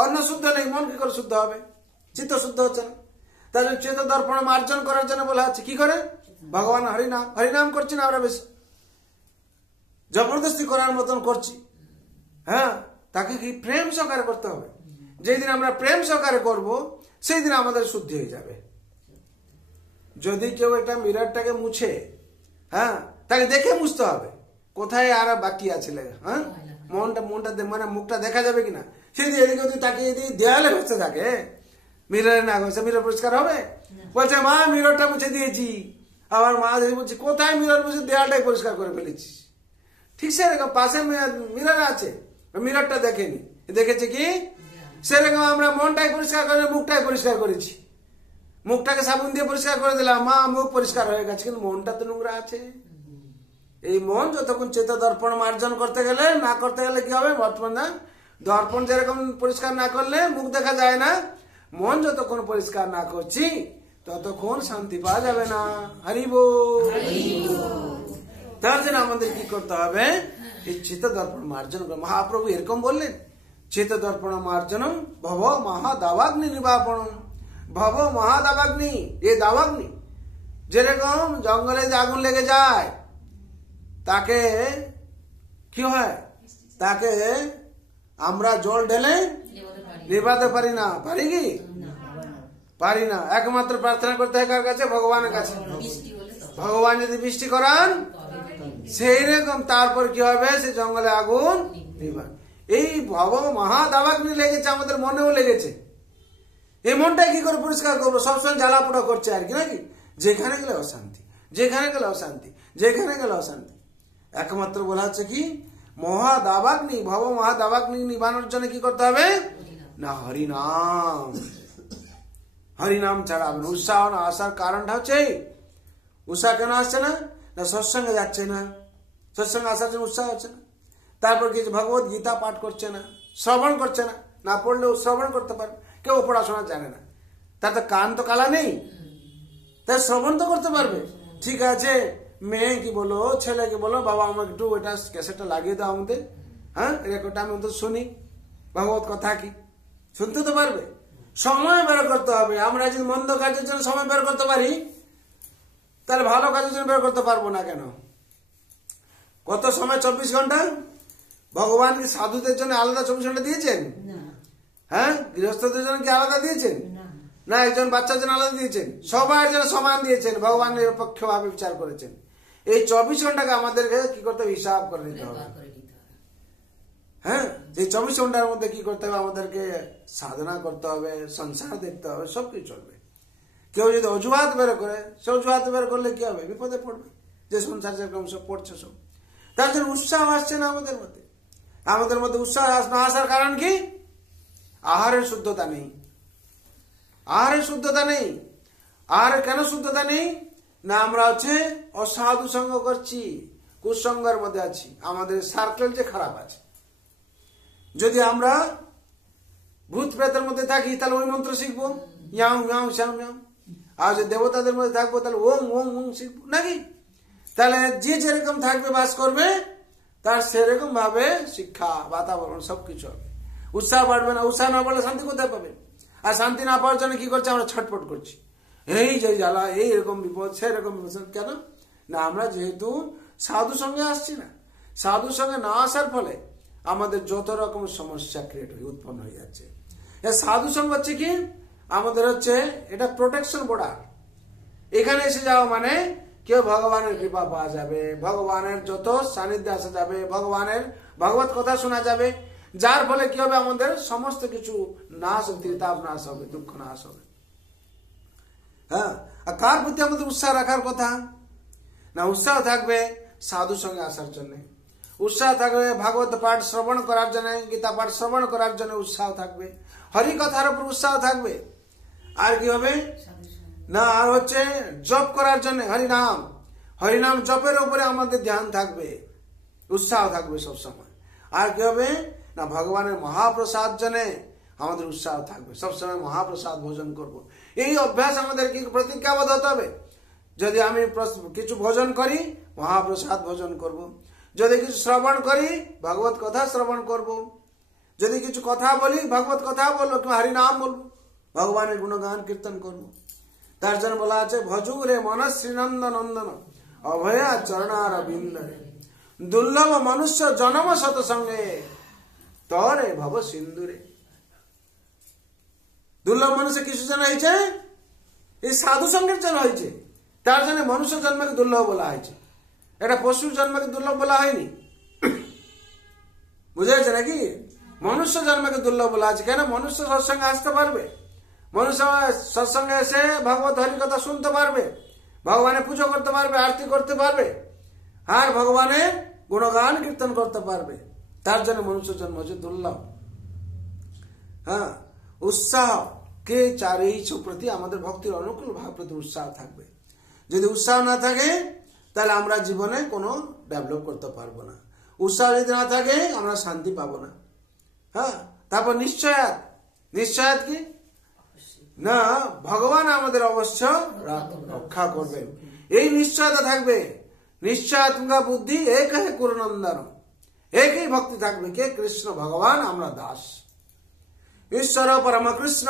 অন্ন শুদ্ধ নেই, মন কি করে শুদ্ধ হবে? চিত্ত শুদ্ধ হচ্ছে না। তাহলে চেত দর্পণ মার্জন করার জন্য বলা হচ্ছে কি করে? ভগবান হরিনাম, হরিনাম করছি না আমরা বেশি, জবরদস্তি করার মতন করছি। হ্যাঁ, তাকে কি প্রেম সহকারে করতে হবে। যেদিন আমরা প্রেম সহকারে করব সেই দিন আমাদের শুদ্ধি হয়ে যাবে। যদি কেউ একটা মিররটাকে মুছে, হ্যাঁ তাকে দেখে মুছতে হবে কোথায় আর বাকি আছে। হ্যাঁ মনটা মানে মুখটা দেখা যাবে কিনা। সেদিন এদিকে যদি তাকে যদি দেয়ালে ঘষতে থাকে, মিররে না ঘষে মিরর পরিষ্কার হবে? বলছে মা মিররটা মুছে দিয়েছি। আবার মা দেখে বলছে কোথায় মিরর মুছে দেয়ালটাই পরিষ্কার করে ফেলেছিস। ঠিক সেরকম পাশে মিরর আছে, মিররটা দেখেনি, দেখেছে কি? সেরকম আমরা মনটাই পরিষ্কার করে মুখটাই পরিষ্কার করেছি। মুখটাকে সাবুন দিয়ে পরিষ্কার করে দিলাম, মা মুখ পরিষ্কার হয়ে গেছে, কিন্তু মনটা তো নোংরা আছে। এই মন যতক্ষণ চেত দর্পণ মার্জন করতে গেলে না করতে গেলে কি হবে? বর্তমান দর্পণ যেরকম পরিষ্কার না করলে মুখ দেখা যায় না, মন যতক্ষণ পরিষ্কার না করছি ততক্ষণ শান্তি পাওয়া যাবে না। হরিব। তার জন্য আমাদের কি করতে হবে? এই চিত্ত দর্পণ মার্জন। মহাপ্রভু এরকম বললেন, চিত্ত দর্পণ মার্জনম ভব মহাদাবাগ্নি নিবাপনম। ভব মহাদাবাগ্নি, এ দাবাগ্নি যেরকম জঙ্গলে যে আগুন লেগে যায় তাকে কি হয়? তাকে আমরা জল ঢেলে নিভাতে পারি না, পারি কি? পারি না। একমাত্র প্রার্থনা করতে হয় কার কাছে? ভগবানের কাছে। ভগবান যদি বৃষ্টি করান সেই রকম তারপর কি হবে? সে জঙ্গলে আগুন নিবা। এই ভব মহাদাবাগ্নি লেগেছে, আমাদের মনেও লেগেছে। এই মনটা কি করে পরিষ্কার করবো? সবসময় জ্বালা পোড়া করছে আর কি নাকি? যেখানে গেলে অশান্তি, যেখানে গেলে অশান্তি, যেখানে গেলে অশান্তি। একমাত্র বলা হচ্ছে কি? মহাদাবাগ্নি, ভব মহাদাবাগ্নি নিবানোর জন্য কি করতে হবে? না হরিনাম। হরিনাম ছাড়া হবে না। উৎসাহ না আসার কারণটা হচ্ছে উৎসাহ কেন আসছে না? না সৎসঙ্গে যাচ্ছে না, সৎসঙ্গে আসার জন্য উৎসাহ হচ্ছে না। তারপর কি? ভগবত গীতা পাঠ করছে না, শ্রবণ করছে না। না পড়লেও শ্রবণ করতে পারবে। কেউ পড়াশোনা জানে না, তার তো কান তো কালা নেই, তার শ্রবণ তো করতে পারবে। ঠিক আছে, মেয়ে কি বলো, ছেলে কি বলো, বাবা আমাকে একটু এটা ক্যাসেটটা লাগিয়ে দাও আমাদের, হ্যাঁ রেকর্ডটা আমি তো শুনি, ভগবত কথা কি শুনতে তো পারবে। সময় বের করতে হবে। আমরা যদি মন্দ কাজের জন্য সময় বের করতে পারি, তাহলে ভালো কাজের জন্য বের করতে পারবো না কেন? কত সময়? 24 ঘন্টা। ভগবান কি সাধুদের জন্য আলাদা 24 ঘন্টা দিয়েছেন? হ্যাঁ, গৃহস্থদের জন্য কি আলাদা দিয়েছেন? না, একজন বাচ্চার জন্য আলাদা দিয়েছেন? সবার জন্য সমান দিয়েছেন। ভগবান নিরপেক্ষ ভাবে বিচার করেছেন। এই 24 ঘন্টাকে আমাদেরকে কি করতে হবে? হিসাব করে নিতে হবে। হ্যাঁ, এই 24 ঘন্টার মধ্যে কি করতে হবে? আমাদেরকে সাধনা করতে হবে, সংসার দেখতে হবে, সবকিছু চলবে। কেউ যদি অজুহাত বের করে, সে অজুহাত বের করলে কি হবে? বিপদে পড়বে। যে সংসার যেরকম সব পড়ছে সব, তার জন্য উৎসাহ আসছে না আমাদের মধ্যে। আমাদের মধ্যে উৎসাহ না আসার কারণ কি? আহারের শুদ্ধতা নেই। আহারের শুদ্ধতা নেই। আহারের কেন শুদ্ধতা নেই? না আমরা হচ্ছে অসাধু সঙ্গ করছি, কুসঙ্গের মধ্যে আছি। আমাদের সার্কেল যে খারাপ আছে। যদি আমরা ভূত প্রেতের মধ্যে থাকি তাহলে ওই মন্ত্র শিখবো, ইয়াও ইয়াও শ্যাম ইয়াও। আর যদি দেবতাদের মধ্যে থাকবো তাহলে ওম ওম ওম শিখবো নাকি? তাহলে যে যেরকম থাকবে বাস করবে, তার সেরকম ভাবে শিক্ষা বাতাবরণ সবকিছু হবে। উৎসাহ বাড়বে না। উৎসাহ না বাড়লে শান্তি কোথায় পাবে? আর শান্তি না পাওয়ার জন্য কি করছে? আমরা ছটফট করছি, এই যে জ্বালা, এই এরকম বিপদ, সেরকম বিপদ। কেন? না আমরা যেহেতু সাধু সঙ্গে আসছি না, সাধু সঙ্গে না আসার ফলে আমাদের যত রকম সমস্যা ক্রিয়েট হয়ে উৎপন্ন হয়ে যাচ্ছে। সাধু সঙ্গ হচ্ছে কি আমাদের হচ্ছে এটা প্রোটেকশন বর্ডার। এখানে এসে যাওয়া মানে কেউ ভগবানের কৃপা পাওয়া যাবে, ভগবানের যত সান্নিধ্যে আসা যাবে, ভগবানের ভগবত কথা শোনা যাবে, যার ফলে কি হবে আমাদের সমস্ত কিছু নাশ, ত্রিতাপ নাশ হবে, দুঃখ নাশ হবে। হ্যাঁ, আর কার প্রতি আমাদের উৎসাহ রাখার কথা না? উৎসাহ থাকবে সাধু সঙ্গে আসার জন্য, উৎসাহ থাকবে ভাগবত পাঠ শ্রবণ করার জন্য, গীতা পাঠ শ্রবণ করার জন্য উৎসাহ থাকবে, হরি কথার উপর উৎসাহ থাকবে। আর কি হবে না? আর হচ্ছে জপ করার জন্য হরিনাম, হরিনাম জপের উপরে আমাদের ধ্যান থাকবে, উৎসাহ থাকবে সবসময়। আর কি হবে না? ভগবানের মহাপ্রসাদ জন্য আমাদের উৎসাহ থাকবে, সবসময় মহাপ্রসাদ ভোজন করব। এই অভ্যাস আমাদের কি প্রতিজ্ঞাবদ্ধ হতে হবে। যদি আমি কিছু ভোজন করি মহাপ্রসাদ ভোজন করব, যদি কিছু শ্রবণ করি ভগবত কথা শ্রবণ করব, যদি কিছু কথা বলি ভগবত কথা বলবো, কিংবা হরিনাম বলবো, ভগবানের গুণগান কীর্তন করবো। তার জন্য বলা আছে ভজুরে মনশ্রীনন্দ নন্দন অভয়া চরণার বিন্দরে দুর্লভ মনুষ্য জনম সৎসঙ্গে তরে ভব সিন্ধুরে। দুর্লভ মনুষ্য কিছু জন্য হয়েছে, এই সাধু সঙ্গের জন্য হয়েছে। তার জন্য মনুষ্য জন্মকে দুর্লভ বলা হয়েছে, এটা পশু জন্মকে দুর্লভ বলা হয়নি। বুঝা যাচ্ছে নাকি? মনুষ্য জন্মকে দুর্লভ বলা আছে। কেন? মনুষ্য সৎসঙ্গে আসতে পারবে, মনুষ্য সৎসঙ্গে এসে ভগবত হরি কথা শুনতে পারবে, ভগবানের পুজো করতে পারবে, আরতি করতে পারবে, আর ভগবানের গুণগান কীর্তন করতে পারবে। তার জন্য মনুষ্য জন্ম হচ্ছে দুর্লভ। হ্যাঁ, উৎসাহ কে চারেই প্রতি আমাদের ভক্তির অনুকূল ভাব প্রতি উৎসাহ থাকবে। যদি উৎসাহ না থাকে তাহলে আমরা জীবনে কোনো ডেভেলপ করতে পারবো না। উৎসাহ যদি না থাকে আমরা শান্তি পাবো না। হ্যাঁ, তারপর নিশ্চয়াত, নিশ্চয়াত কি না? ভগবান আমাদের অবশ্য রক্ষা করবেন, এই নিশ্চয়তা থাকবে। নিশ্চয়াত্মকা বুদ্ধি এক হে কুরনন্দন, একই ভক্তি থাকবে। কে? কৃষ্ণ ভগবান, আমরা দাস। ঈশ্বর পরম কৃষ্ণ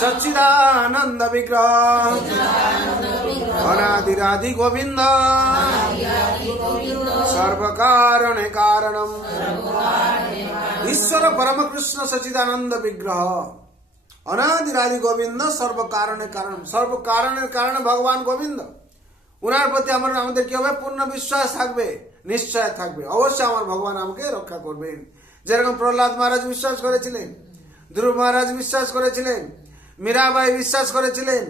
সচ্চিদানন্দ বিগ্রহ অনাদিরাদি গোবিন্দ সর্বকারণে কারণম। ঈশ্বর পরম কৃষ্ণ সচ্চিদানন্দ বিগ্রহ অনাদিরাদি গোবিন্দ সর্বকারণে কারণম। সর্বকারণের কারণে ভগবান গোবিন্দ, উনার প্রতি আমাদের কি হবে? পূর্ণ বিশ্বাস থাকবে, নিশ্চয় থাকবে, অবশ্যই আমার ভগবান আমাকে রক্ষা করবেন। যেরকম প্রহ্লাদ মহারাজ বিশ্বাস করেছিলেন, ধ্রুব মহারাজ বিশ্বাস করেছিলেন, মীরাবাই বিশ্বাস করেছিলেন,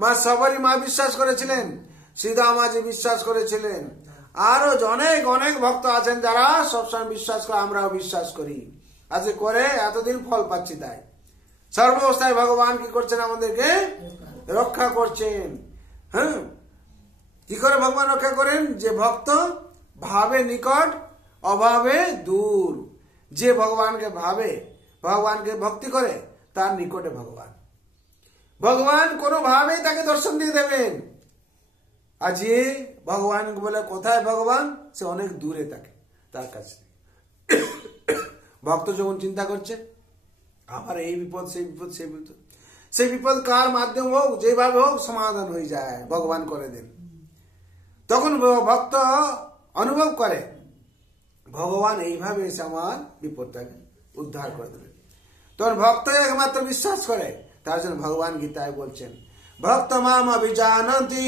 মা সবরী মা বিশ্বাস করেছিলেন, সীতামাজি বিশ্বাস করেছিলেন, আরো অনেক অনেক ভক্ত আছেন যারা সবসময় বিশ্বাস করে, আমরাও বিশ্বাস করি। আজকে করে এতদিন ফল পাচ্ছি। তাই সর্বাবস্থায় ভগবান কি করছেন? আমাদেরকে রক্ষা করছেন। হ্যাঁ, কি করে ভগবান রক্ষা করেন? যে ভক্ত ভাবে নিকট, অভাবে দূর। যে ভগবানকে ভাবে, ভগবানকে ভক্তি করে, তার নিকটে ভগবান। ভগবান কোনো ভাবেই তাকে দর্শন দিয়ে দেবেন। আর যে ভগবানকে বলে কোথায় ভগবান, সে অনেক দূরে থাকে, তার কাছে। ভক্ত যখন চিন্তা করছে আমার এই বিপদ, সেই বিপদ, সেই বিপদ, সেই বিপদ কার মাধ্যম হোক, যেভাবে হোক সমাধান হয়ে যায়, ভগবান করে দেন। তখন ভক্ত অনুভব করে ভগবান এইভাবে এসে আমার বিপদটাকে উদ্ধার করে দেবেন। তখন ভক্ত একমাত্র বিশ্বাস করে। তার জন্য ভগবান গীতায় বলছেন ভক্ত মাম অভিজানতি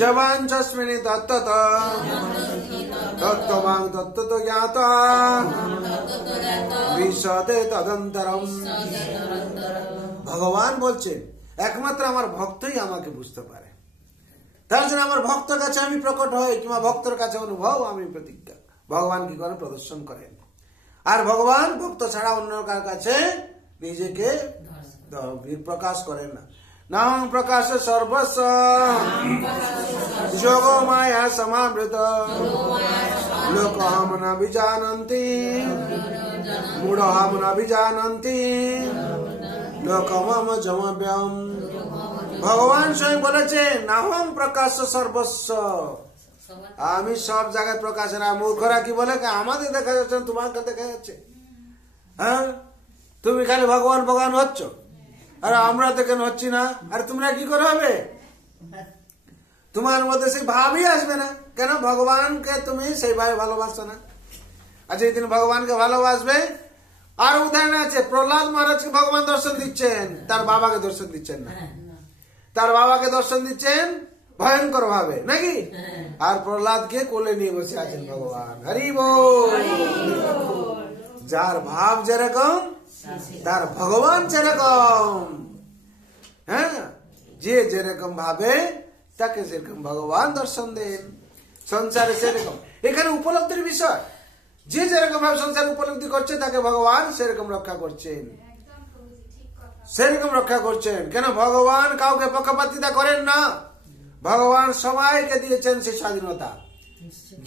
জবান চস্মিনী তত্ত্বত তত্ত্বমাং তত্ত্বত জ্ঞাত বিশদে তদন্তরম। ভগবান বলছেন একমাত্র আমার ভক্তই আমাকে বুঝতে পারে। তার জন্য আমার ভক্তের কাছে আমি প্রকট হই, কিংবা ভক্তের কাছে অনুভব আমি প্রতিজ্ঞা ভগবান কি করেন? প্রদর্শন করেন। আর ভগবান ভক্ত ছাড়া অন্য কার কাছে নিজেকে প্রকাশ করেন না। নাম প্রকাশ সর্বস্ব যোগ মায়া সমাবৃত লোকহম ন বিজানন্তি মূঢ়হম ন বিজানন্তি লোকমম জমব্যম। ভগবান স্বয়ং বলেছে নাহম প্রকাশ সর্বস্ব, আমি সব জায়গায় প্রকাশ না। মূর্খরা কি বলে? আমাদের দেখা যাচ্ছে, তোমাকে দেখা যাচ্ছে। হ্যাঁ, তুমি খালি ভগবান ভগবান হচ্ছ, আর আমরা তো কেন হচ্ছি না? আর তোমরা কি করে হবে? তোমার মধ্যে সেই ভাবই আসবে না। কেন? ভগবানকে তুমি সেইভাবে ভালোবাসো না। আচ্ছা, এই দিন ভগবানকে ভালোবাসবে। আর উদাহরণ আছে, প্রহ্লাদ মহারাজকে ভগবান দর্শন দিচ্ছেন, তার বাবাকে দর্শন দিচ্ছেন না। তার বাবাকে দর্শন দিচ্ছেন ভয়ঙ্কর ভাবে, নাকি? আর প্রহ্লাদকে কোলে নিয়ে বসে আছেন ভগবান। হরি বল। যার ভাব যেরকম তার ভগবান সেরকম। হ্যাঁ, যে যেরকম ভাবে তাকে সেরকম ভগবান দর্শন দেন। সংসারে সেরকম, এখানে উপলব্ধির বিষয়। যে যেরকম ভাবে সংসার উপলব্ধি করছে তাকে ভগবান সেরকম রক্ষা করছেন, সেরকম রক্ষা করছেন। কেন? ভগবান কাউকে পক্ষপাতিতা করেন না। ভগবান সবাইকে দিয়েছেন সে স্বাধীনতা।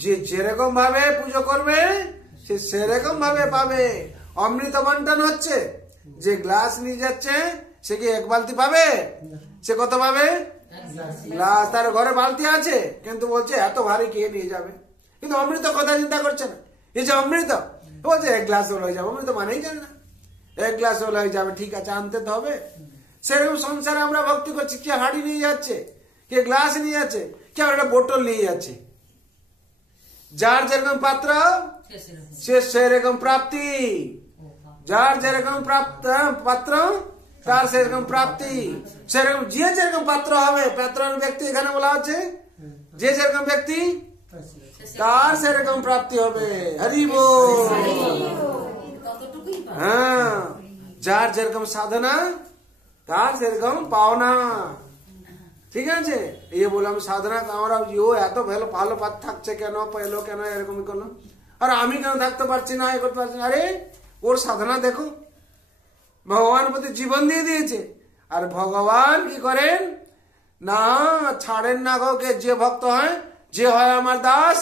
যে যেরকম ভাবে পুজো করবে সে সেরকম ভাবে পাবে। অমৃত বন্টন হচ্ছে, যে গ্লাস নিয়ে যাচ্ছে সে কি এক বালতি পাবে? সে কত পাবে? গ্লাস। তার ঘরে বালতি আছে, কিন্তু বলছে এত ভারী কে নিয়ে যাবে। কিন্তু অমৃত কথা চিন্তা করছে না। এই যে অমৃত, বলছে এক গ্লাস হলে হয়ে যাবে। অমৃত মানেই জানে না, এক গ্লাস হলে হয়ে যাবে, ঠিক আছে আনতে তো হবে। সেরকম সংসারে আমরা ভক্তি করছি, কে হাঁড়ি নিয়ে যাচ্ছে, কে গ্লাস নিয়ে যাচ্ছে, কে একটা বোতল নিয়ে যাচ্ছে। যার যেরকম পাত্র সে সেরকম প্রাপ্তি। যার যেরকম পাত্র তার সেরকম প্রাপ্তি। সেরকম যে যেরকম পাত্র হবে, পাত্র ব্যক্তি এখানে বলা হচ্ছে, যে যেরকম ব্যক্তি তার সেরকম প্রাপ্তি হবে। হরি বল। হ্যাঁ, যার যেরকম সাধনা তার সেরকম পাওনা। ঠিক আছে? এই বললাম সাধনা, আমরা এত ভালো ভালো পাত থাকছে কেন, পেলো কেন, এরকমই করলো। আর আমি কেন থাকতে পারছি না, এ করতে পারছি না? আরে ওর সাধনা দেখো, ভগবান প্রতি জীবন দিয়ে দিয়েছে। আর ভগবান কি করেন না, ছাড়েন না কাউকে। যে ভক্ত হয়, যে হয় আমার দাস,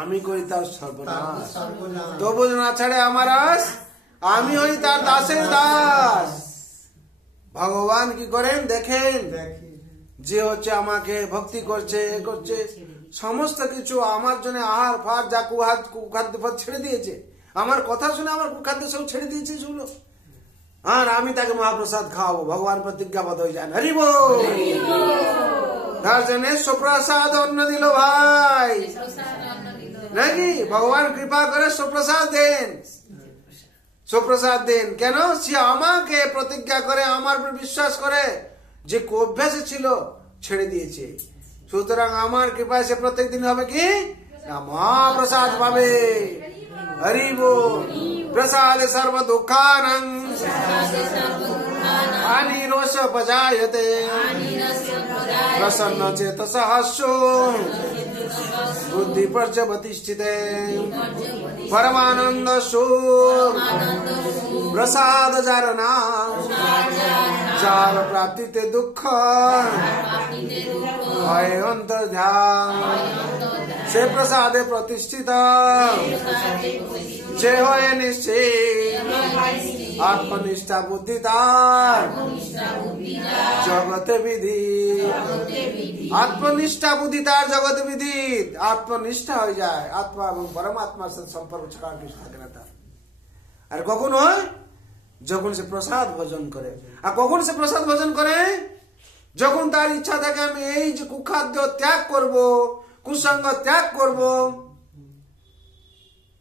আমি করি তার সর্বনাশ। তবু না ছাড়ে আমার আস, আমি হই তার দাসের দাস। ভগবান কি করেন দেখেন, যে হচ্ছে আমাকে ভক্তি করছে, করছে সমস্ত কিছু আমার জন্য, আহার ফার যা কুখাদ্য ছেড়ে দিয়েছে, আমার কথা শুনে আমার কুখাদ্য সব ছেড়ে দিয়েছে শুনো। আর আমি তাকে মহাপ্রসাদ খাওয়াবো। ভগবান প্রতিজ্ঞাবদ্ধ হয়ে যান। হরি বল। তার জন্য সুপ্রসাদ অন্ন দিল ভাই, নাকি? ভগবান কৃপা করে সুপ্রসাদ দেন, সুপ্রসাদ দেন। কেন? সে আমাকে প্রতিজ্ঞা করে, আমার উপর বিশ্বাস করে, যে অভ্যাসে ছিল ছেড়ে দিয়েছে। সুতরাং আমার কৃপায় সে প্রত্যেক দিন হবে কি না মহাপ্রসাদ পাবে। হরি বল। প্রসাদ সর্ব দুঃখানং আনিরোষ পজায়তে প্রসন্ন চেতস হাস্যো বুদ্ধি প্রতিষ্ঠিতে পরমানন্দ সুখ প্রসাদ যার নাম, যার প্রাপ্তিতে দুঃখ হয় অন্তর্ধান, সে প্রসাদে প্রতিষ্ঠিত, যে হয় নিশ্চিত আত্মনিষ্ঠা বুদ্ধি তার জগতে বিধি। আত্মনিষ্ঠা বুদ্ধি তার জগতে বিধি। আত্মনিষ্ঠা হয়ে যায়, আত্মা এবং পরমাত্মার সাথে সম্পর্ক ছাড়া কিছু থাকে না তার। আর কখন হয়? যখন সে প্রসাদ ভোজন করে। আর কখন সে প্রসাদ ভোজন করে? যখন তার ইচ্ছা থাকে আমি এই যে কুখাদ্য ত্যাগ করব, কুসঙ্গ ত্যাগ করব,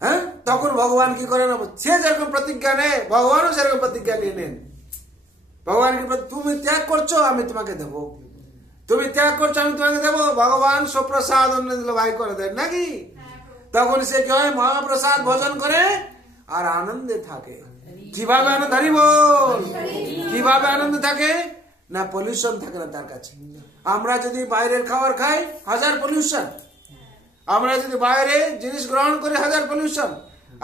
হ্যাঁ, তখন ভগবান কি করেন? সে যেরকম প্রতিজ্ঞা নেয়, ভগবানও সেরকম প্রতিজ্ঞা নিয়ে নেন। ভগবান কি, তুমি ত্যাগ করছো আমি তোমাকে দেব, তুমি ত্যাগ করছো আমি তোমাকে দেব। ভগবান সুপ্রসাদ অন্য দিল ভাই করে দেন, নাকি? তখন সে কি হয়? মহাপ্রসাদ ভোজন করে আর আনন্দে থাকে। কিভাবে আনন্দ? হরি বল। কিভাবে আনন্দ থাকে না? পলিউশন থাকে না তার কাছে। আমরা যদি বাইরের খাবার খাই, হাজার পলিউশন। আমরা যদি বাইরে জিনিস গ্রহণ করি, হাজার পলিউশন।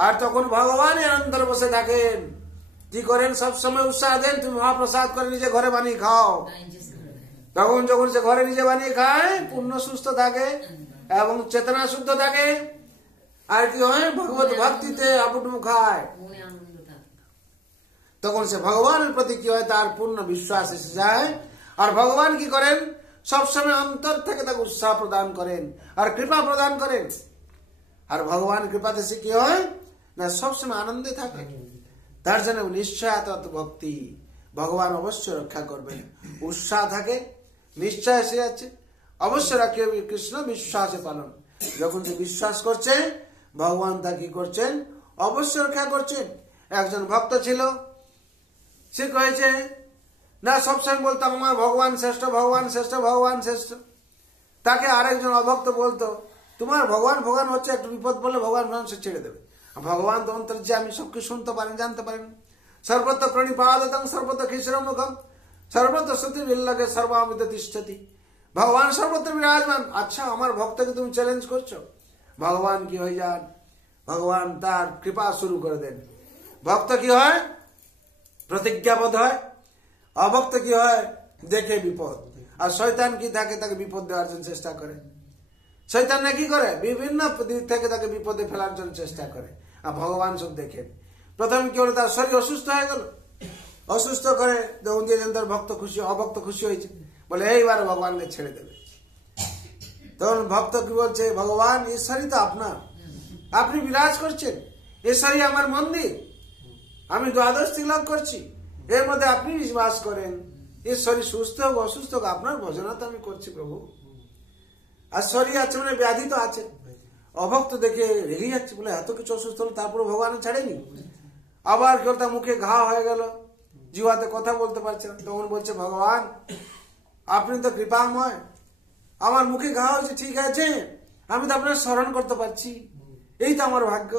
আর তখন ভগবান অন্তরে বসে থাকেন, কি করেন? সবসময় উৎসাহ দেন, তুমি মহাপ্রসাদ করে নিজে ঘরে বানিয়ে খাও। তখন যখন সে ঘরে নিজে বানিয়ে খায়, পূর্ণ সুস্থ থাকে এবং চেতনা শুদ্ধ থাকে। আর কি হয়? ভগবত ভক্তিতে আপুটুকু খায়। তখন সে ভগবানের প্রতি কি হয়? তার পূর্ণ বিশ্বাস এসে যায়। আর ভগবান কি করেন? সবসময় অন্তর থেকে তাকে উৎসাহ প্রদান করেন আর কৃপা প্রদান করেন। আর ভগবান কৃপাতে সে কি হয় না? সবসময় আনন্দে থাকে। তার জন্য নিশ্চয় এত ভক্তি ভগবান অবশ্যই রক্ষা করবেন। উৎসাহ থাকে, নিশ্চয় এসে যাচ্ছে। অবশ্য রাখিও কৃষ্ণ বিশ্বাসে পালন। যখন সে বিশ্বাস করছে ভগবান তা কি করছেন, অবশ্য রক্ষা করছেন। একজন ভক্ত ছিল, সে কয়েছে না, সবসময় বলতো আমার ভগবান শ্রেষ্ঠ, ভগবান শ্রেষ্ঠ, ভগবান শ্রেষ্ঠ। তাকে আরেকজন অভক্ত বলতো তোমার ভগবান ভগবান হচ্ছে, একটু বিপদ বলে ভগবান সে ছেড়ে দেবে। ভগবান তো অন্তর্যামী, সবকিছু শুনতে পারেন, জানতে পারেন। সর্বত্র প্রণিপাদতং সর্বত্র খিশ্রমুখম সর্বত্র শ্রুতি বিল্লকে সর্বামৃত তিষ্ঠতি। ভগবান সর্বত্র বিরাজমান। আচ্ছা, আমার ভক্তকে তুমি চ্যালেঞ্জ করছো। ভগবান কি হয়ে যান, ভগবান তার কৃপা শুরু করে দেন। ভক্ত কি হয়, প্রতিজ্ঞাবদ্ধ হয়। অভক্ত কি হয়, দেখে বিপদ। আর শয়তান কি থাকে, তাকে বিপদ দেওয়ার জন্য চেষ্টা করে। শয়তান কি করে, বিভিন্ন দিক থেকে তাকে বিপদে ফেলার জন্য চেষ্টা করে। আর ভগবান সব দেখেন। প্রথম কি হলো, তার শরীর অসুস্থ হয়ে গেল। অসুস্থ করে যখন দিয়েছেন, তার ভক্ত খুশি, অভক্ত খুশি হয়েছে, বলে এইবার ভগবানকে ছেড়ে দেবে। তখন ভক্ত কি বলছে, ভগবান ঈশ্বরই তো আপনার, আপনি বিরাজ করছেন, ঈশ্বরই আমার মন্দির, আমি দ্বাদশ তিলক করছি, এর মধ্যে আপনি বাস করেন। ঈশ্বরী সুস্থ হোক অসুস্থ হোক, আপনার ভজনা তো আমি করছি প্রভু। আর শরীর আছে মানে ব্যাধি তো আছে। অভক্ত দেখে রেগে যাচ্ছে, বলে এত কিছু অসুস্থ হলো তারপরে ভগবান ছাড়েনি। আবার কেউ তার মুখে ঘা হয়ে গেল, জিওয়াতে কথা বলতে পারছে না। তখন বলছে ভগবান আপনি তো কৃপাময়, আমার মুখে ঘা হয়েছে ঠিক আছে, আমি তো আপনার স্মরণ করতে পারছি, এই তো আমার ভাগ্য।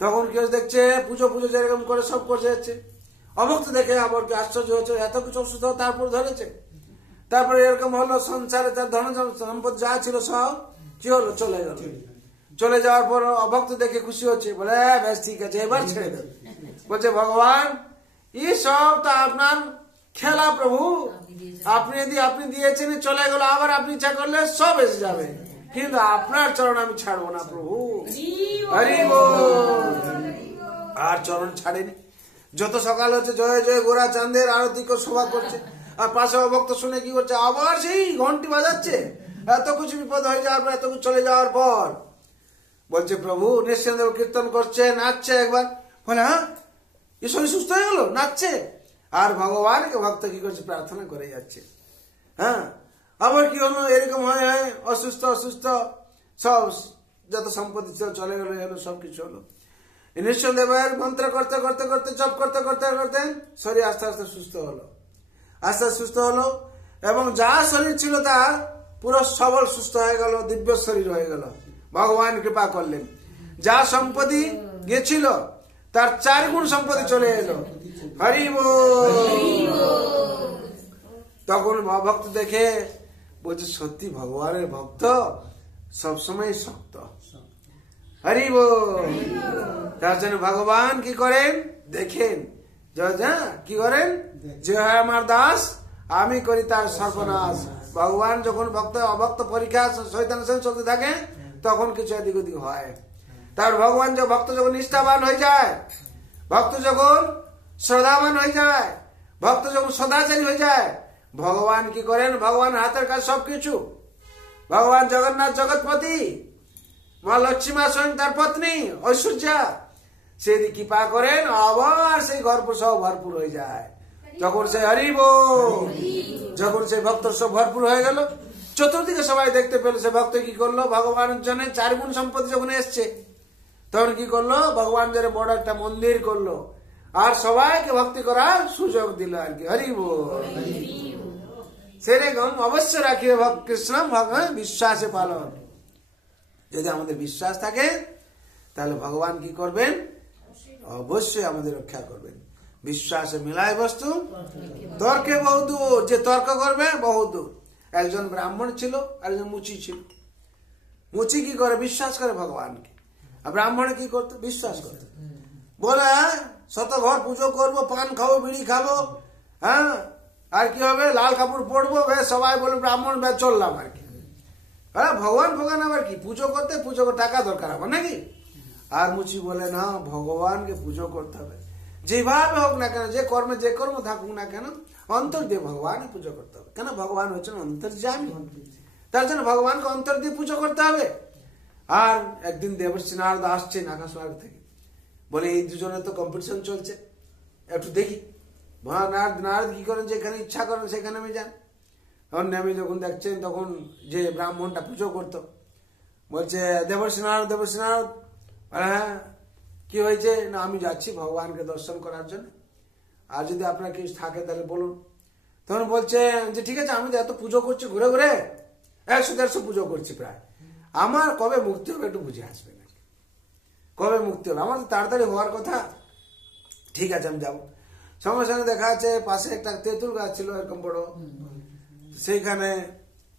তখন কেউ দেখছে পুজো পুজো যেরকম করে সব করে যাচ্ছে। অভক্ত দেখে আবার কি আশ্চর্য হচ্ছে, এত কিছু অসুস্থ তারপর ধরেছে। তারপরে এরকম হলো, সংসারে তার ধন সম্পদ যা ছিল সব কি হলো, চলে গেল। চলে যাওয়ার পর অভক্ত দেখে খুশি হচ্ছে, বলে বেশ ঠিক আছে, এবার ছেড়ে দেব। বলছে ভগবান এই সব তো আপনার খেলা প্রভু, আপনি যদি আপনি দিয়েছেন চলে গেল, আবার আপনি ইচ্ছা করলে সব এসে যাবে, কিন্তু আপনার চরণ আমি ছাড়বো না প্রভু। হরি বল। আর চরণ ছাড়েনি। যত সকাল হচ্ছে জয় জয় গোরা চাঁদের আরতি সভা করছে। আর পাশে অভক্ত শুনে কি করছে, আবার সেই ঘন্টি বাজাচ্ছে। এত কিছু বিপদ হয়ে যাওয়ার পর, এত কিছু চলে যাওয়ার পর বলছে প্রভু নিঃসন্দেহ কীর্তন করছে, নাচছে একবার। বলে হ্যাঁ ঈশ্বরী সুস্থ হয়ে গেল, নাচছে। আর ভগবানকে ভক্ত কি করছে, প্রার্থনা করে যাচ্ছে। হ্যাঁ, আবার কি হলো, এরকম হয়ে অসুস্থ অসুস্থ সব যত সম্পত্তি চলে গেল, এলো সবকিছু হলো। নিঃসন্দেহের মন্ত্র করতে করতে করতে জপ করতে করতে করতে শরীর আস্তে আস্তে সুস্থ হলো, আস্তে আস্তে সুস্থ হলো। এবং যা শরীর ছিল তার পুরো সবল সুস্থ হয়ে গেল, দিব্য শরীর হয়ে গেল। ভগবান কৃপা করলেন। যা সম্পত্তি গেছিল তার 4 গুণ সম্পত্তি চলে এলো। হরি বল। তখন ভক্ত দেখে বলছে সত্যি ভগবানের ভক্ত সবসময় শক্ত। হরি বল। তার জন্য ভগবান কি করেন দেখেন, কি করেন, যে হয় আমার দাস আমি করি তার সর্বনাশ। ভগবান যখন ভক্ত অভক্ত পরীক্ষা শয়তানের সঙ্গে চলতে থাকে, তখন কিছু এদিক ওদিক হয়। তার ভগবান ভক্ত যখন নিষ্ঠাবান হয়ে যায়, ভক্ত যখন শ্রদ্ধাবান হয়ে যায়, ভক্ত যখন সদাচারী হয়ে যায়, ভগবান কি করেন, ভগবান হাতের কাজ সবকিছু। ভগবান জগন্নাথ জগৎপতি, মা লক্ষ্মী স্বয়ং তার পত্নী ঐশ্বর্যা, সেই কৃপা করেন, আবার সেই গর্ভ সব ভরপুর হয়ে যায়। যখন সে হরি বল, যখন সেই ভক্ত সব ভরপুর হয়ে গেল, চতুর্দিকে সবাই দেখতে পেল, সে ভক্ত কি করলো, ভগবানের জন্য 4 গুণ সম্পত্তি যখন এসছে, তখন কি করলো, ভগবান যারা বড় একটা মন্দির করলো, আর সবাইকে ভক্তি করার সুযোগ দিল আর কি। হরি বল। সেরকম অবশ্য রাখিবে কৃষ্ণ ভগবান বিশ্বাসে পালন। যদি আমাদের বিশ্বাস থাকে তাহলে ভগবান কি করবেন, অবশ্যই আমাদের রক্ষা করবেন। বিশ্বাসে মিলায় বস্তু, তর্কে বহুদূর। যে তর্ক করবে বহুদূর। একজন ব্রাহ্মণ ছিল, একজন মুচি ছিল। মুচি কি করে, বিশ্বাস করে ভগবানকে। আর ব্রাহ্মণ কি করতো, বিশ্বাস করতো। বলে শত ঘর পুজো করবো, পান খাবো, বিড়ি খাবো, হ্যাঁ, আর কি হবে, লাল কাপড় পরবো, সবাই বলে ব্রাহ্মণ চললাম আর কি। হ্যাঁ, ভগবান ভগবান আবার কি পুজো করতে, পুজো টাকা দরকার হবে নাকি। আর মুচি বলে না, ভগবানকে পুজো করতে হবে, যেভাবে হোক না কেন, যে কর্ম থাকুক না কেন, অন্তর দিয়ে ভগবানকে পুজো করতে হবে। কেন, ভগবান হচ্ছেন অন্তর্যামী, তার জন্য ভগবানকে অন্তর দিয়ে পুজো করতে হবে। আর একদিন দেবশ্রী নারদ আসছেন আকাশমার্গ থেকে, বলে এই দুজনের তো কম্পিটিশন চলছে, একটু দেখি। নারদ কি করেন, যেখানে ইচ্ছা করেন সেখানে আমি যান। তখন নেমে যখন দেখছেন তখন যে ব্রাহ্মণটা পুজো করতো বলছে দেবর্ষি নারদ, দেবর্ষি নারদ, হ্যাঁ কি হয়েছে? না আমি যাচ্ছি ভগবানকে দর্শন করার জন্য, আর যদি আপনার কিছু থাকে তাহলে বলুন। তখন বলছে যে ঠিক আছে, আমি তো এত পুজো করছি ঘুরে ঘুরে 100-150 পুজো করছি প্রায়, আমার কবে মুক্তি হবে একটু বুঝে আসবে নাকি, কবে মুক্তি হবে? আমার তো তাড়াতাড়ি হওয়ার কথা। ঠিক আছে আমি যাবো। সঙ্গে সঙ্গে দেখা যাচ্ছে পাশে একটা তেঁতুল গাছ ছিল এরকম বড়, সেইখানে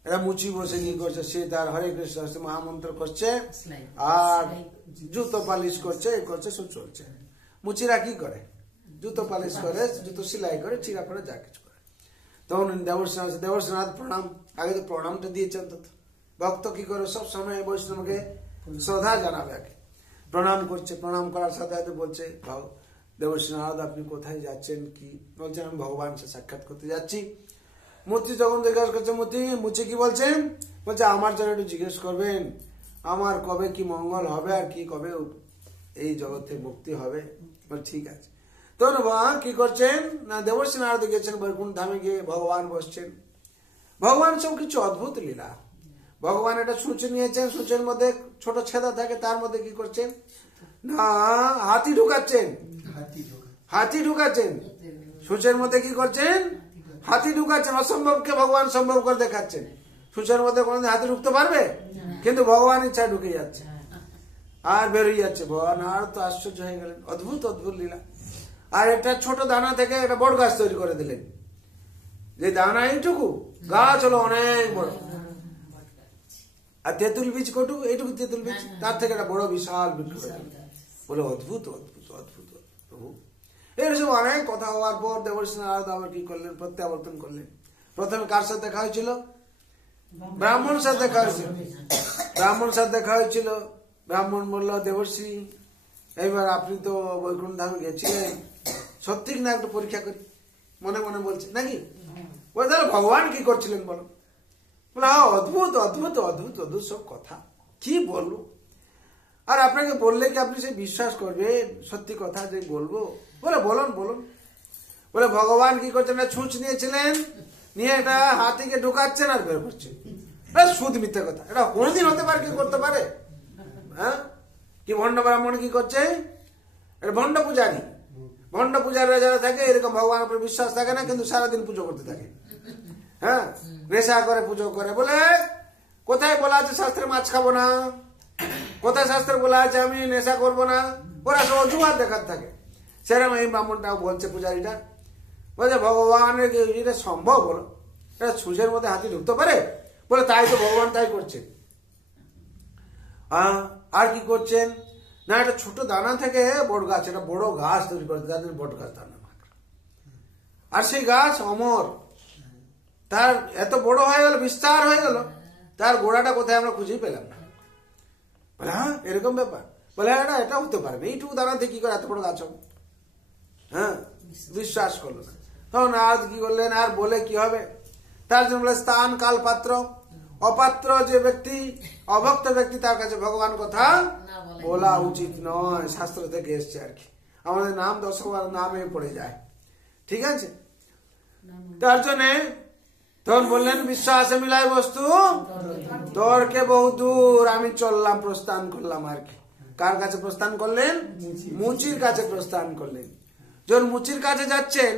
এরা মুচি বসে কি করছে, সে তার হরে কৃষ্ণ মহামন্ত্র করছে আর জুতো পালিশ করছে, এই করছে, সব চলছে। মুচিরা কি করে? জুতো পালিশ করে, জুতো সেলাই করে, চিরা করে, যা কিছু করে। তখন দেবর্ষনাথ প্রণাম, আগে তো প্রণামটা দিয়েছে অন্তত। ভক্ত কি করে সব সময় বৈষ্ণবকে শ্রদ্ধা জানাবে, আগে প্রণাম করছে। প্রণাম করার সাথে সাথে বলছে দেবর্ষনাথ আপনি কোথায় যাচ্ছেন? কি বলছেন? আমি ভগবান সে সাক্ষাৎ করতে যাচ্ছি। মূর্তি যখন জিজ্ঞেস করছে, মুচি কি বলছেন? বলছে আমার জন্য একটু জিজ্ঞেস করবেন, আমার কবে কি মঙ্গল হবে আর কি কবে এই জগতে মুক্তি হবে? ঠিক আছে। তখন কি করছেন না দেবর্ষি নারদ গেছেন বৈকুণ্ঠ ধামে, গিয়ে ভগবান বসছেন। ভগবান সব কিছু অদ্ভুত লীলা। ভগবান একটা সূচি নিয়েছেন, সূচের মধ্যে ছোট ছেদা থাকে, তার মধ্যে কি করছেন না হাতি ঢুকাচ্ছেন, হাতি ঢুকাচ্ছেন সূচের মধ্যে। কি করছেন? হাতি ঢুকাচ্ছেন। অসম্ভবকে ভগবান সম্ভব করে দেখাচ্ছেন। সূচের মধ্যে কোনোদিন হাতি ঢুকতে পারবে? কিন্তু ভগবান ইচ্ছা ঢুকে যাচ্ছে আর বেরিয়ে যাচ্ছে। ভগবান আর তো আশ্চর্য হয়ে গেলেন, অদ্ভুত অদ্ভুত লীলা। আর একটা ছোট দানা থেকে একটা বড় গাছ তৈরি করে দিলেন। যে দানা এইটুকু, গাছ হলো অনেক বড়। আর তেঁতুল বীজ কটুকু, এইটুকু তেঁতুল বীজ, তার থেকে একটা বড় বিশাল বৃক্ষ বলে অদ্ভুত অদ্ভুত অদ্ভুত প্রভু। এরসব অনেক কথা হওয়ার পর দেবর্ষি নারদ আবার কি করলেন? প্রত্যাবর্তন করলেন। প্রথমে কার সাথে দেখা হয়েছিল? ব্রাহ্মণ সাথে দেখা হয়েছিল। ব্রাহ্মণ সাথে দেখা হয়েছিল। ব্রাহ্মণ বলল দেবর্ষি এইবার আপনি তো বৈকুণ্ঠ ধামে গেছিলেন, সত্যি না একটু পরীক্ষা করি। মনে মনে বলছে নাকি? বলে তাহলে ভগবান কি করছিলেন বলো? বলে অদ্ভুত অদ্ভুত অদ্ভুত অদ্ভুত সব কথা, কি বলবো? আর আপনাকে বললে কি আপনি সে বিশ্বাস করবেন? সত্যি কথা যে বলবো? বলে বলুন বলুন। বলে ভগবান কি করছেন? ছুঁচ নিয়েছিলেন, নিয়ে এটা হাতিকে ঢুকাচ্ছেন আর বের করছেন। শুধু মিথ্যে কথা, এটা কোনোদিন হতে পারে? কি করতে পারে? হ্যাঁ, কি ভণ্ড ব্রাহ্মণ কি করছে? এটা ভণ্ড পূজারী। ভণ্ড পূজারীরা যারা থাকে এরকম ভগবানের উপর বিশ্বাস থাকে না, কিন্তু সারাদিন পুজো করতে থাকে। হ্যাঁ, নেশা করে পুজো করে। বলে কোথায় বলা আছে শাস্ত্রে মাছ খাবো না? কোথায় শাস্ত্রে বলা আছে আমি নেশা করবো না? ওরা সব অজুহাত দেখাতে থাকে। সেরকম এই ব্রাহ্মণটাও বলছে, পূজারীটা বলছে ভগবানের এটা সম্ভব হলো? এটা সুজের মধ্যে হাতি ঢুকতে পারে? বলে তাই তো ভগবান তাই করছেন। আর কি করছেন না একটা ছোট দানা থেকে বড় গাছ, একটা বড় গাছ তৈরি করছে, তাদের বড় গাছ দানা। আর সেই গাছ অমর, তার এত বড় হয়ে গেল, বিস্তার হয়ে গেল, তার গোড়াটা কোথায় আমরা খুঁজেই পেলাম না। বলে হ্যাঁ এরকম ব্যাপার? বলে হ্যাঁ এটা হতে পারে না, এইটুকু দাঁড়াতে কি করে এত বড় গাছ হবে? হ্যাঁ, বিশ্বাস করলো না। তখন আজ কি করলেন? আর বলে কি হবে? তার জন্য বলে স্থান কাল পাত্র, অপাত্র যে ব্যক্তি, অভক্ত ব্যক্তি, তার কাছে ভগবান কথা বলা উচিত নয়। শাস্ত্র থেকে এসছে আর কি, আমাদের নাম 10 নামে পড়ে যায়। ঠিক আছে, তার জন্যে তখন বললেন বিশ্বাসে মিলাই বস্তু তর্কে বহু দূর। আমি চললাম, প্রস্থান করলাম আর কি। কার কাছে প্রস্থান করলেন? মুচির কাছে প্রস্থান করলেন। যখন মুচির কাছে যাচ্ছেন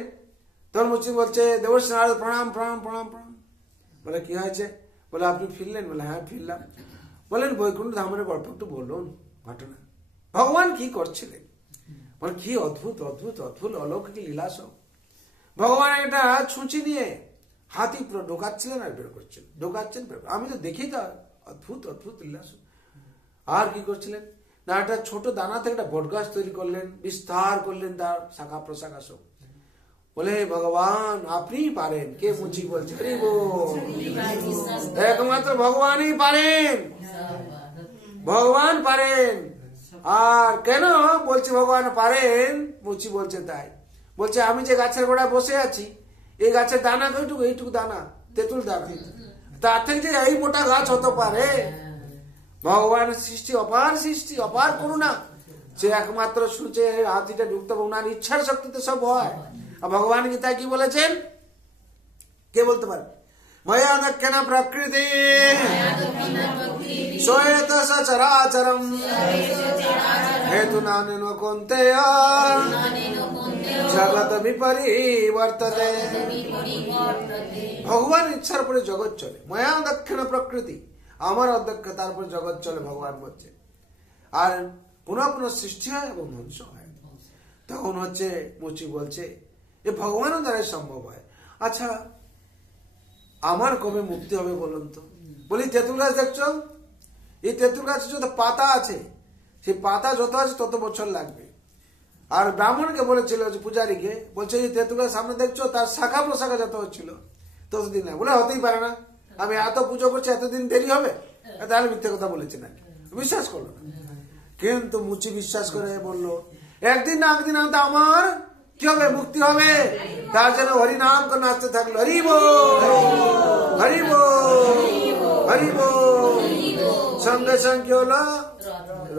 তখন মুচি বলছে দেবর্ষি নারদ প্রণাম প্রণাম প্রণাম প্রণাম। বলে কি হয়েছে? বলে আপনি ফিরলেন? বলে হ্যাঁ ফিরলাম। বলেন বৈকুণ্ঠ ধামের গল্প একটু বলুন, ঘটনা ভগবান কি করছিলেন? বলে কি অদ্ভুত অদ্ভুত অদ্ভুত অলৌকিক লীলা সব। ভগবান একটা ছুঁচি নিয়ে হাতি পুরো ঢোকাচ্ছিলেন আর বের করছেন, ঢোকাচ্ছেন। আমি তো দেখি তা অদ্ভুত অদ্ভুত লীলা সব। আর কি করছিলেন না একটা ছোট দানা থেকে একটা বট গাছ তৈরি করলেন, বিস্তার করলেন তার শাখা প্রশাখা সব। বলে ভগবান আপনি পারেন। কে? মুচি বলছে একমাত্র ভগবানই পারেন, ভগবান পারেন। আর কেন বলছে ভগবান পারেন? মুচি বলছে তাই। বলছে আমি যে গাছের গোড়ায় বসে আছি, এই গাছের দানা কইটুকু, এইটুকু দানা, তেঁতুল দানা, তার থেকে যে এই মোটা গাছ হতে পারে? ভগবানের সৃষ্টি অপার, সৃষ্টি অপার করুণা। যে একমাত্র সূর্যে হাতিটা ঢুকতে হবে, ওনার ইচ্ছার শক্তিতে সব হয়। আর ভগবান গীতায় কি বলেছেন? কে বলতে পারে? मया दक्षिण प्रकृति श्वेत सचराचरम हेतु नानेनो कौन्तेय जगत विपरिवर्तते। भगवान इच्छार पर जगत चले। मया दक्षिण प्रकृति আমার অধ্যক্ষতার উপর জগৎ চলে ভগবান বলছে। আর পুনঃ পুনঃ সৃষ্টি হয় এবং ধ্বংস হয়। তখন হচ্ছে মুচি বলছে এ ভগবানের দ্বারাই সম্ভব হয়। আচ্ছা আমার কবে মুক্তি হবে বলুন তো? বলি তেঁতুল গাছ দেখছো, এই তেঁতুল গাছে যত পাতা আছে সেই পাতা যত আছে তত বছর লাগবে। আর ব্রাহ্মণকে বলেছিল যে পূজারীকে বলছে এই তেঁতুল গাছ সামনে দেখছো তার শাখা প্রশাখা যত হচ্ছিল ততদিন না। বলে হতেই পারে না, আমি এত পুজো করছি এতদিন দেরি হবে, তাহলে মিথ্যে কথা বলেছে নাকি? বিশ্বাস করলো না। কিন্তু মুচি বিশ্বাস করে বললো একদিন না একদিন আমার কি হবে, মুক্তি হবে। তার জন্য হরিনাম করে নাচতে থাকলো, হরিব হরিব হরিব। সঙ্গে সঙ্গে কি হলো,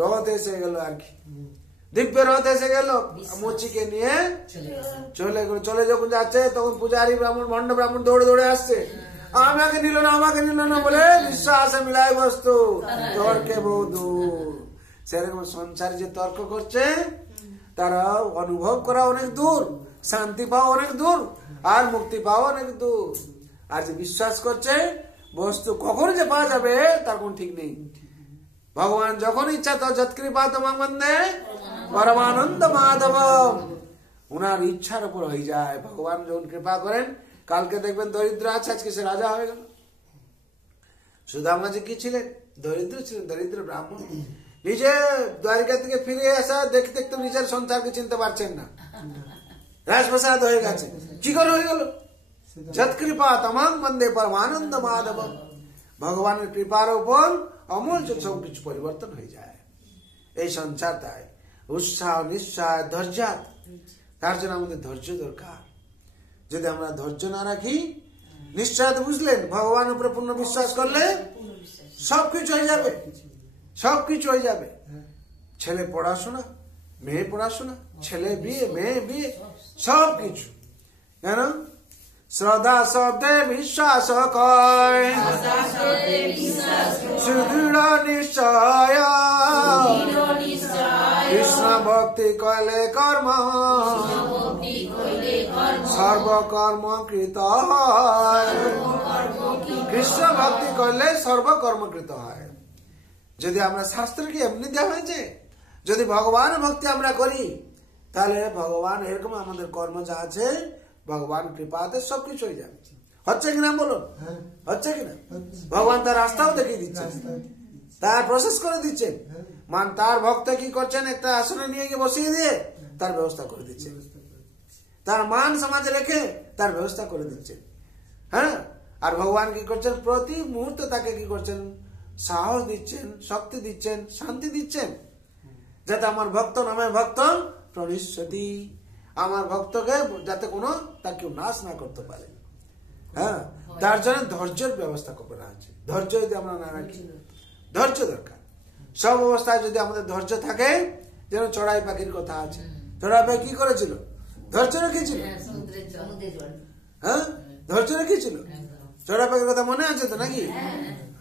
রথ এসে গেল আর কি, দিব্য রথ এসে গেল। মুচিকে নিয়ে চলে গেল। চলে যখন যাচ্ছে তখন পূজারী ব্রাহ্মণ ভণ্ড ব্রাহ্মণ দৌড়ে দৌড়ে আসছে, আমাকে নিল না আমাকে নিল না বলে বিশ্বাসে মিলাই বস্তু তর্কে বহু দূর। সেরকম সংসারে যে তর্ক করছে তারা অনুভব করা অনেক দূর, শান্তি পাওয়া অনেক দূর, আর মুক্তি পাওয়া অনেক দূর। আর যে বিশ্বাস করছে বস্তু কখন যে পাওয়া যাবে তার কোন ঠিক নেই। ভগবান যখন ইচ্ছা তো যৎকৃপা তোমাং বন্দে পরমানন্দ মাধব, উনার ইচ্ছার উপর হয়ে যায়। ভগবান যখন কৃপা করেন, কালকে দেখবেন দরিদ্র আছে আজকে সে রাজা হয়ে গেল। সুদামা যে কি ছিলেন, দরিদ্র ছিলেন, দরিদ্র ব্রাহ্মণ। নিজে দ্বারিকা থেকে ফিরে আসা দেখতে দেখতে নিজের সংসারকে চিনতে পারছেন না, রাজপ্রসাদ হয়ে গেছে। কি করে হয়ে গেল? যৎকৃপা তমাং বন্দে পরমানন্দ মাধব। ভগবানের কৃপার উপর অমূল্য সবকিছু পরিবর্তন হয়ে যায়। এই সংসার তাই উৎসাহ নিঃসাহ ধৈর্য, তার জন্য আমাদের ধৈর্য দরকার। যদি আমরা ধৈর্য না রাখি, নিশ্চয় বুঝলেন ভগবান উপরে পূর্ণ বিশ্বাস করলে সবকিছু হয়ে যাবে, সবকিছু হয়ে যাবে। ছেলে পড়াশোনা, মেয়ে পড়াশোনা, ছেলে বিয়ে, মেয়ে বিয়ে, সবকিছু। কেন? শ্রদ্ধা শব্দে বিশ্বাস কয় সুদৃঢ় নিশ্চয়, কৃষ্ণ ভক্তি কইলে কর্ম সর্বকর্ম কৃত হয়। কৃষ্ণ ভক্তি করলে সর্বকর্ম কৃত হয়। যদি আমরা শাস্ত্রকে এমনি দেওয়া হয়েছে, যদি ভগবান ভক্তি আমরা করি তাহলে ভগবান এরকম আমাদের কর্ম যা আছে ভগবান কৃপাতে সবকিছু হয়ে যাবে। হচ্ছে কিনা বলুন? হচ্ছে কিনা? ভগবান তার রাস্তাও দেখিয়ে দিচ্ছেন, তার প্রসেস করে দিচ্ছেন। মান তার ভক্ত কি করছেন, একটা আসনে নিয়ে গিয়ে বসিয়ে দিয়ে তার ব্যবস্থা করে দিচ্ছেন, তার মান সমাজে রেখে তার ব্যবস্থা করে দিচ্ছেন। হ্যাঁ, আর ভগবান কি করছেন, প্রতি মুহূর্তে তাকে কি করছেন, সাহস দিচ্ছেন, শক্তি দিচ্ছেন, শান্তি দিচ্ছেন, যাতে আমার ভক্ত নামে ভক্ত প্রণিষ্যতি, আমার ভক্তকে যাতে কোনো তা কেউ নাশ না করতে পারে। হ্যাঁ, তার জন্য ধৈর্যের ব্যবস্থা করা আছে। ধৈর্য যদি আমরা না রাখি, ধৈর্য দরকার সব অবস্থায়। যদি আমাদের ধৈর্য থাকে, যেন চড়াই পাখির কথা আছে, চড়াই পাখি কি করেছিল, ধৈর্য রেখেছিল। হ্যাঁ, ধৈর্য রেখেছিল। চড়াই পাখির কথা মনে আছে তো নাকি?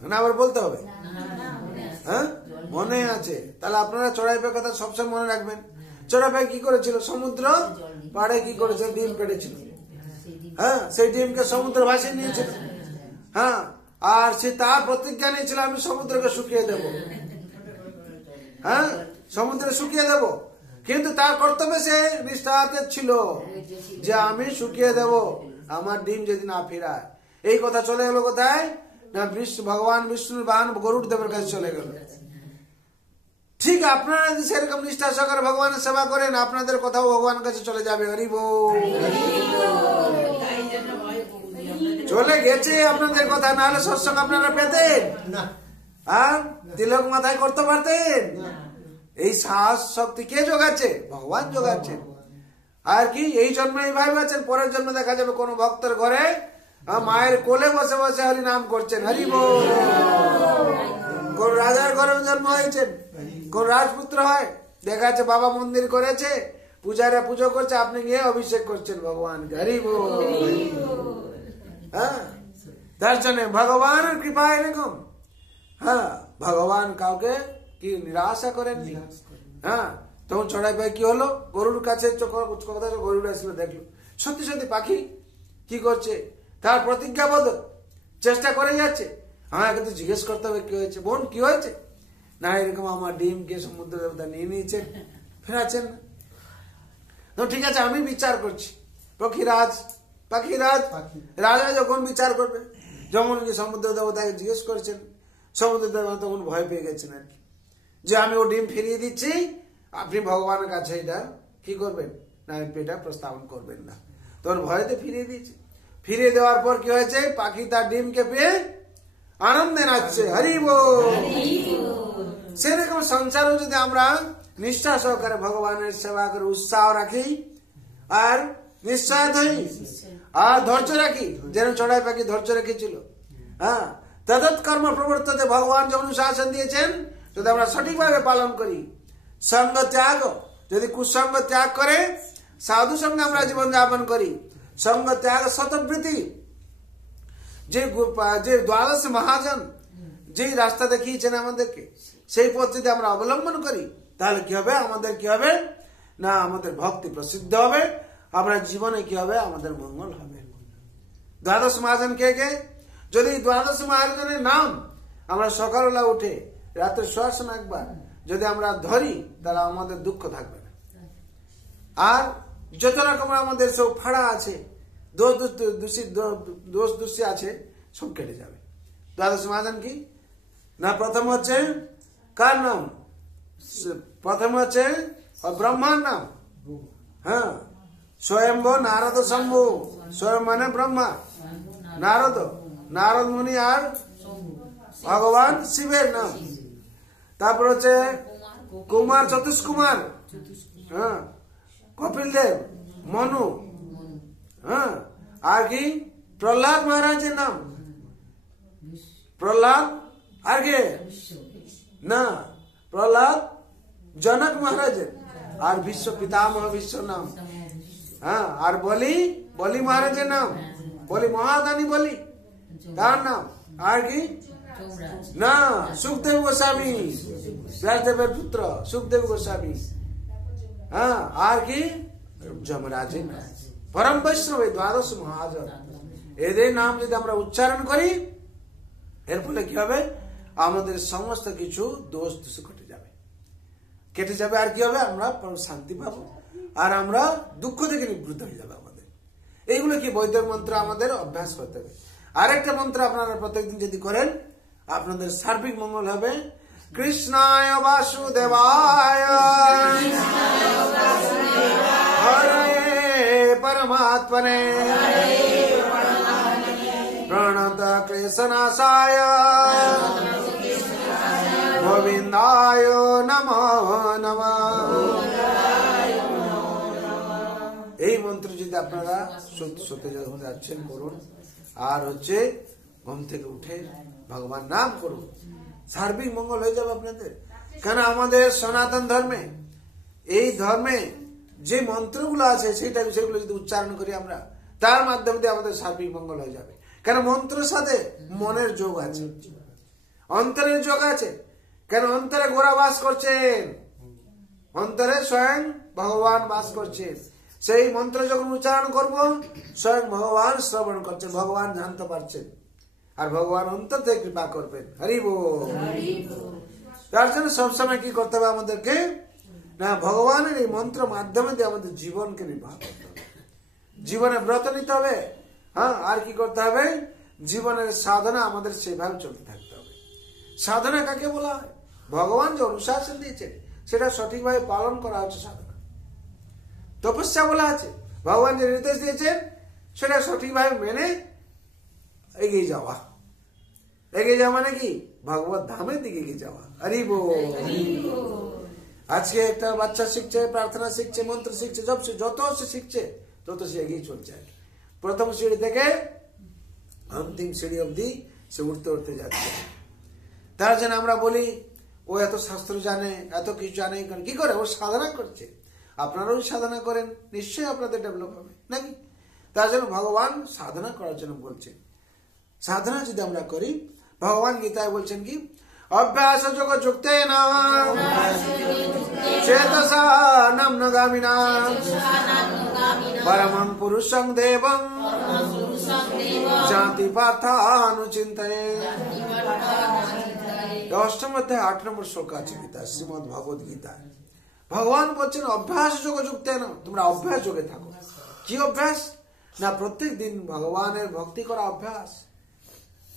না আবার বলতে হবে? হ্যাঁ, মনে আছে। তাহলে আপনারা চড়াই পাখির কথা সবসময় মনে রাখবেন। চড়াই পাখি কি করেছিল, সমুদ্র পাড়ে কি করেছিল, ডিম পেড়েছিল। হ্যাঁ, সেই ডিমকে সমুদ্র ভাসিয়ে নিয়েছিল। হ্যাঁ, আর সে তার প্রতিজ্ঞা নিয়েছিল আমি সমুদ্রকে শুকিয়ে দেব। হ্যাঁ, সমুদ্রে শুকিয়ে দেব। কিন্তু তার কর্তব্যে সে নিষ্ঠাতে ছিল যে আমি শুকিয়ে দেব, আমার ডিম যদি না ফিরায়। এই কথা চলে গেল কোথায় না, ভগবান বিষ্ণুর বাহন গরুড় দেবের কাছে চলে গেল। ঠিক আপনারা যদি সেরকম নিষ্ঠা সহকারে ভগবানের সেবা করেন, আপনাদের কথাও ভগবানের কাছে চলে যাবে। হরি বল। চলে গেছে আপনাদের কথা, নাহলে সৎসঙ্গ আপনারা পেতেন আর তিলক মাথায় করতে পারতেন? এই সাহস শক্তি কে যোগাচ্ছে? ভগবান যোগাচ্ছেন। আর কি এই জন্মে এইভাবে আছেন, পরের জন্মে দেখা যাবে কোন ভক্তের ঘরে মায়ের কোলে বসে বসে হরি নাম করছেন। হরি বল। কোন রাজার ঘরে জন্ম হয়েছেন, কোন রাজপুত্র হয়, দেখা যাচ্ছে বাবা মন্দির করেছে, পূজারা পুজো করছে, আপনি গিয়ে অভিষেক করছেন ভগবানকে। হরি বল। হ্যাঁ, তার জন্য ভগবানের কৃপা এরকম। হ্যাঁ, ভগবান কাউকে কি নিরাশা করেননি। হ্যাঁ, তখন চড়াই পাই কি হলো, গরুর কাছে গরুর আসলে দেখলো সত্যি সত্যি পাখি কি করছে, তার প্রতিজ্ঞাবদ্ধ চেষ্টা করে যাচ্ছে। আমাকে কিন্তু জিজ্ঞেস করতে হবে কি হয়েছে, বোন কি হয়েছে, না এরকম আমার ডিমকে সমুদ্র দেবতা নিয়ে নিয়েছেন, ফেরাচ্ছেন না। তো ঠিক আছে, আমি বিচার করছি। পাখিরাজ রাজা যখন বিচার করবে, যেমন সমুদ্র দেবতাকে জিজ্ঞেস করছেন, সমুদ্র দেবতা তখন ভয় পেয়ে গেছেন আর কি, যে আমি ও ডিম ফিরিয়ে দিচ্ছি, আপনি ভগবানের কাছে এটা কি করবেন না, এটা প্রস্তাবন করবেন না। তখন ভয়তে ফিরিয়ে দিচ্ছে। ফিরিয়ে দেওয়ার পর কি হয়েছে, পাখি তার ডিমকে পেয়ে আনন্দে নাচছে, হরি বল। সেরকম সংসারও যদি আমরা নিষ্ঠা সহকারে ভগবানের সেবা করে উৎসাহ রাখি আর নিশ্চয় হই আর ধৈর্য রাখি, যেন চড়াই পাখি ধৈর্য রেখেছিল। হ্যাঁ, তদৎ কর্ম প্রবর্ততে, ভগবান যে অনুশাসন দিয়েছেন যদি আমরা সঠিকভাবে পালন করি, সঙ্গ ত্যাগ, যদি কুসঙ্গ ত্যাগ করে সাধু সঙ্গে আমরা জীবন যাপন করি, সঙ্গ ত্যাগ শতবৃত্তি, যে দ্বাদশ মহাজন যেই রাস্তা দেখিয়েছেন আমাদেরকে, সেই পথ যদি আমরা অবলম্বন করি, তাহলে কি হবে, আমাদের কি হবে না, আমাদের ভক্তি প্রসিদ্ধ হবে, আমরা জীবনে কি হবে, আমাদের মঙ্গল হবে। দ্বাদশ মহাজন কে কে, যদি দ্বাদশ মহাজনের নাম আমরা সকালবেলা উঠে রাত্রে শোয়ার সময় একবার যদি আমরা ধরি, তাহলে আমাদের দুঃখ থাকবে না। আর যত রকম আমাদের সব ফাড়া আছে, দোষ দোষী আছে, সব কেটে যাবে। দ্বাদশ মহাজন কি না, প্রথম হচ্ছে কার নাম, প্রথম হচ্ছে ব্রহ্মার নাম। হ্যাঁ, স্বয়ম্ভ নারদ শম্ভু, স্বয়ং মানে ব্রহ্মা, নারদ মুনি আর ভগবান শিবের নাম। তারপর হচ্ছে কুমার, চতুষ্কুমার, হ্যাঁ, কপিল দেব, মনু, হ্যাঁ, আর কি প্রহ্লাদ মহারাজের নাম, প্রহ্লাদ আর কে না, প্রহ্লাদ জনক মহারাজের, আর বিশ্ব পিতামহ বিশ্ব নাম। হ্যাঁ, আর বলি মহারাজের নাম, বলি মহাদানী বলি তার নাম, আর কি না সুখদেব গোস্বামী, ব্যাসদেবের পুত্র সুখদেব গোস্বামী। হ্যাঁ, আর কি যমরাজের নাম, পরম বৈষ্ণব, দ্বাদশ মহাজন। এদের নাম যদি আমরা উচ্চারণ করি, এর ফলে কি হবে, আমাদের সমস্ত কিছু দোষ কেটে যাবে, আর কি হবে, আমরা শান্তি পাবো, আর আমরা দুঃখ থেকে নিবৃত্ত হয়ে যাবে আমাদের। এইগুলো কি বৈদিক মন্ত্র আমাদের অভ্যাস করতে হবে। আরেকটা মন্ত্র আপনারা প্রত্যেকদিন যদি করেন, আপনাদের সার্বিক মঙ্গল হবে। কৃষ্ণায় বাসুদেবায় হরে পরমাত্মনে প্রণত ক্লেশনাশায় গোবিন্দায় নমো নমঃ। এই মন্ত্র যদি আপনারা সত্যি সত্যি যখন যাচ্ছেন করুন, আর হচ্ছে ঘুম থেকে উঠে ভগবান নাম করুন, সার্বিক মঙ্গল হয়ে যাবে আপনাদের। কেন আমাদের সনাতন ধর্মে, এই ধর্মে যে মন্ত্রগুলো আছে সেগুলো যদি উচ্চারণ করি আমরা, তার মাধ্যমে দিয়ে আমাদের সার্বিক মঙ্গল হয়ে যাবে। কেন মন্ত্রের সাথে মনের যোগ আছে, অন্তরের যোগ আছে। কেন অন্তরে গোরা বাস করছেন, অন্তরে স্বয়ং ভগবান বাস করছেন। সেই মন্ত্র যখন উচ্চারণ করবো, স্বয়ং ভগবান শ্রবণ করছেন, ভগবান জানতে পারছেন, আর ভগবান অন্তর থেকে কৃপা করবেন। হরি বল। তার জন্য সবসময় কি করতে হবে আমাদেরকে না, ভগবানের এই মন্ত্র মাধ্যমে দিয়ে আমাদের জীবনকে নির্বাহ করতে হবে, জীবনে ব্রত নিতে হবে। হ্যাঁ, আর কি করতে হবে, জীবনের সাধনা আমাদের সেভাবে চলতে থাকতে হবে। সাধনা কাকে বলা হয়, ভগবান যে অনুশাসন দিয়েছেন সেটা সঠিকভাবে পালন করা হচ্ছে সাধনা। তপস্যা বলা আছে, ভগবান যে নির্দেশ দিয়েছেন সেটা সঠিকভাবে মেনে এগিয়ে যাওয়া। এগিয়ে যাওয়া মানে কি, ভগবত ধামের দিকে এগিয়ে যাওয়া। হরি বল। আজকে একটা বাচ্চা শিখছে, প্রার্থনা শিখছে, মন্ত্র শিখছে, যত সে শিখছে তত সে এগিয়ে চলছে। প্রথম সিঁড়ি থেকে অন্তিম সিঁড়ি অবধি সে উঠতে উঠতে যাচ্ছে। তার জন্য আমরা বলি ও এত শাস্ত্র জানে, এত কিছু জানে, কি করে, ও সাধনা করছে। আপনারাও সাধনা করেন, নিশ্চয়ই আপনাদের ডেভেলপ হবে নাকি। তার জন্য ভগবান সাধনা করার জন্য বলছেন। সাধনা যদি আমরা করি, ভগবান গীতায় বলছেন কি, অভ্যাস যোগ যুক্তেন চেতসা নাম্নগামিনা পরমং পুরুষং দেবং জাতি পার্থানুচিন্তয়ে। অষ্টম অধ্যায় 8 নম্বর শ্লোক আছে গীতা, শ্রীমদ্ ভগবদ গীতা। ভগবান বলছেন অভ্যাস যোগ যুক্তেন, তোমরা অভ্যাস যোগে থাকো। কি অভ্যাস? না প্রত্যেক দিন ভগবানের ভক্তি করা অভ্যাস,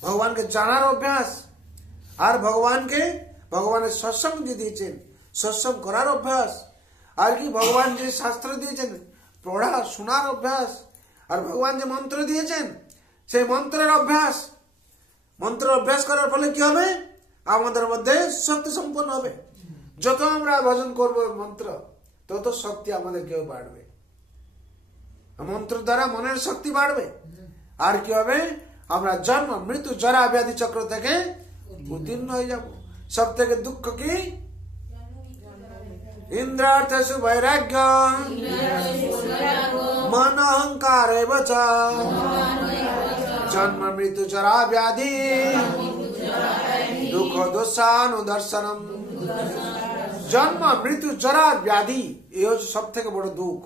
ভগবানকে জানার অভ্যাস, আর ভগবানের সৎসঙ্গ দিয়ে দিয়েছেন সৎসঙ্গ করার অভ্যাস, আর কি ভগবান যে শাস্ত্র দিয়েছেন পড়া শোনার অভ্যাস, আর ভগবান যে মন্ত্র দিয়েছেন সেই মন্ত্রের অভ্যাস। মন্ত্র অভ্যাস করার ফলে কি হবে? আমাদের মধ্যে শক্তি সম্পন্ন হবে। যত আমরা ভজন করব মন্ত্র, তত শক্তি আমাদের কেউ বাড়বে। মন্ত্র দ্বারা মনের শক্তি বাড়বে, আর কি হবে? আমরা জন্ম মৃত্যু জরা ব্যাধি চক্র থেকে উত্তীর্ণ হয়ে যাব। সব থেকে দুঃখ কি? ইন্দ্রার্থেষু বৈরাগ্য মন অহংকার জন্ম মৃত্যু জরা ব্যাধি দুঃখ দোষানুদর্শনম। জন্ম মৃত্যু জরা ব্যাধি, এই হচ্ছে সব থেকে বড় দুঃখ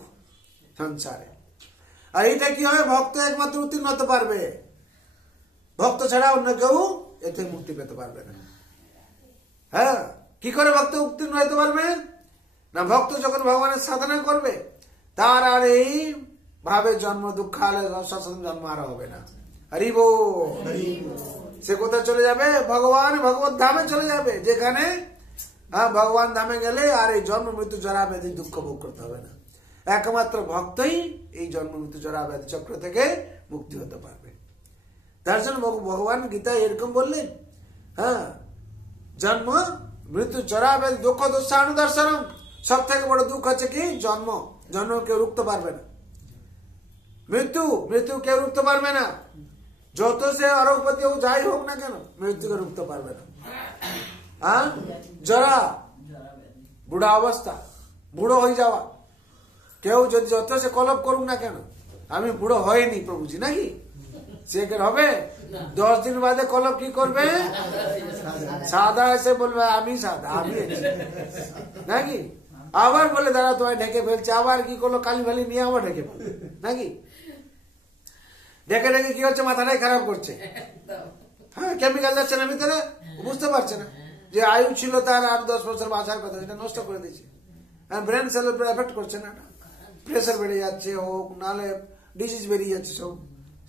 সংসারে। আর এইটা কি হবে? ভক্ত একমাত্র উত্তীর্ণ হতে পারবে, ভক্ত ছাড়া অন্য কেউ এতে মুক্তি পেতে পারবে না। হ্যাঁ, কি করে ভক্ত উত্তীর্ণ হতে পারবে? না ভক্ত যখন ভগবানের সাধনা করবে, তার আর এই ভাবে জন্ম দুঃখালয় জন্ম আর হবে না। হরি বল। সে কোথায় চলে যাবে? ভগবত ধামে চলে যাবে, যেখানে ভগবান ধামে গেলে আর এই জন্ম মৃত্যু জরা ব্যাধি দুঃখ ভোগ করতে হবে না। একমাত্র ভক্তই এই জন্ম মৃত্যু জরা ব্যাধি চক্র থেকে মুক্তি হতে পারবে। তার জন্য ভগবান গীতা এরকম বললেন, হ্যাঁ, জন্ম মৃত্যু জরা ব্যাধি দুঃখ দোষানুদর্শনম। সব থেকে বড় দুঃখ হচ্ছে কি? জন্ম কেউ রুখতে পারবে না। মৃত্যু কেউ রুখতে পারবে না। যত সে অরোগপতি হোক, যাই হোক না কেন, মৃত্যুকে রুখতে পারবে না। জরা বুড়া অবস্থা, বুড়ো হয়ে যাওয়া। কেউ যদি যত সে কলপ করুক না কেন, আমি বুড়ো হয়নি প্রভুজি, নাকি সে হবে? 10 দিন বাদে কলপ কি করবে? সাদা এসে বলবে আমি সাদা, আমি নাকি? আবার বলে দাঁড়া তোমায় ঢেকে ফেলছে, আবার কি করলো? কালি ফালি নিয়ে আবার ঢেকে ফেলবে, নাকি? ঢেকে কি হচ্ছে? মাথাটাই খারাপ করছে। হ্যাঁ, কেমিক্যাল যাচ্ছে না ভিতরে, বুঝতে পারছে না যে আয়ু ছিল তার 8-10 বছর বাঁচার কথা, সেটা নষ্ট করে দিচ্ছে। ব্রেন সেলের উপর এফেক্ট করছে না, প্রেসার বেড়ে যাচ্ছে হোক, নাহলে ডিজিজ বেরিয়ে যাচ্ছে, সব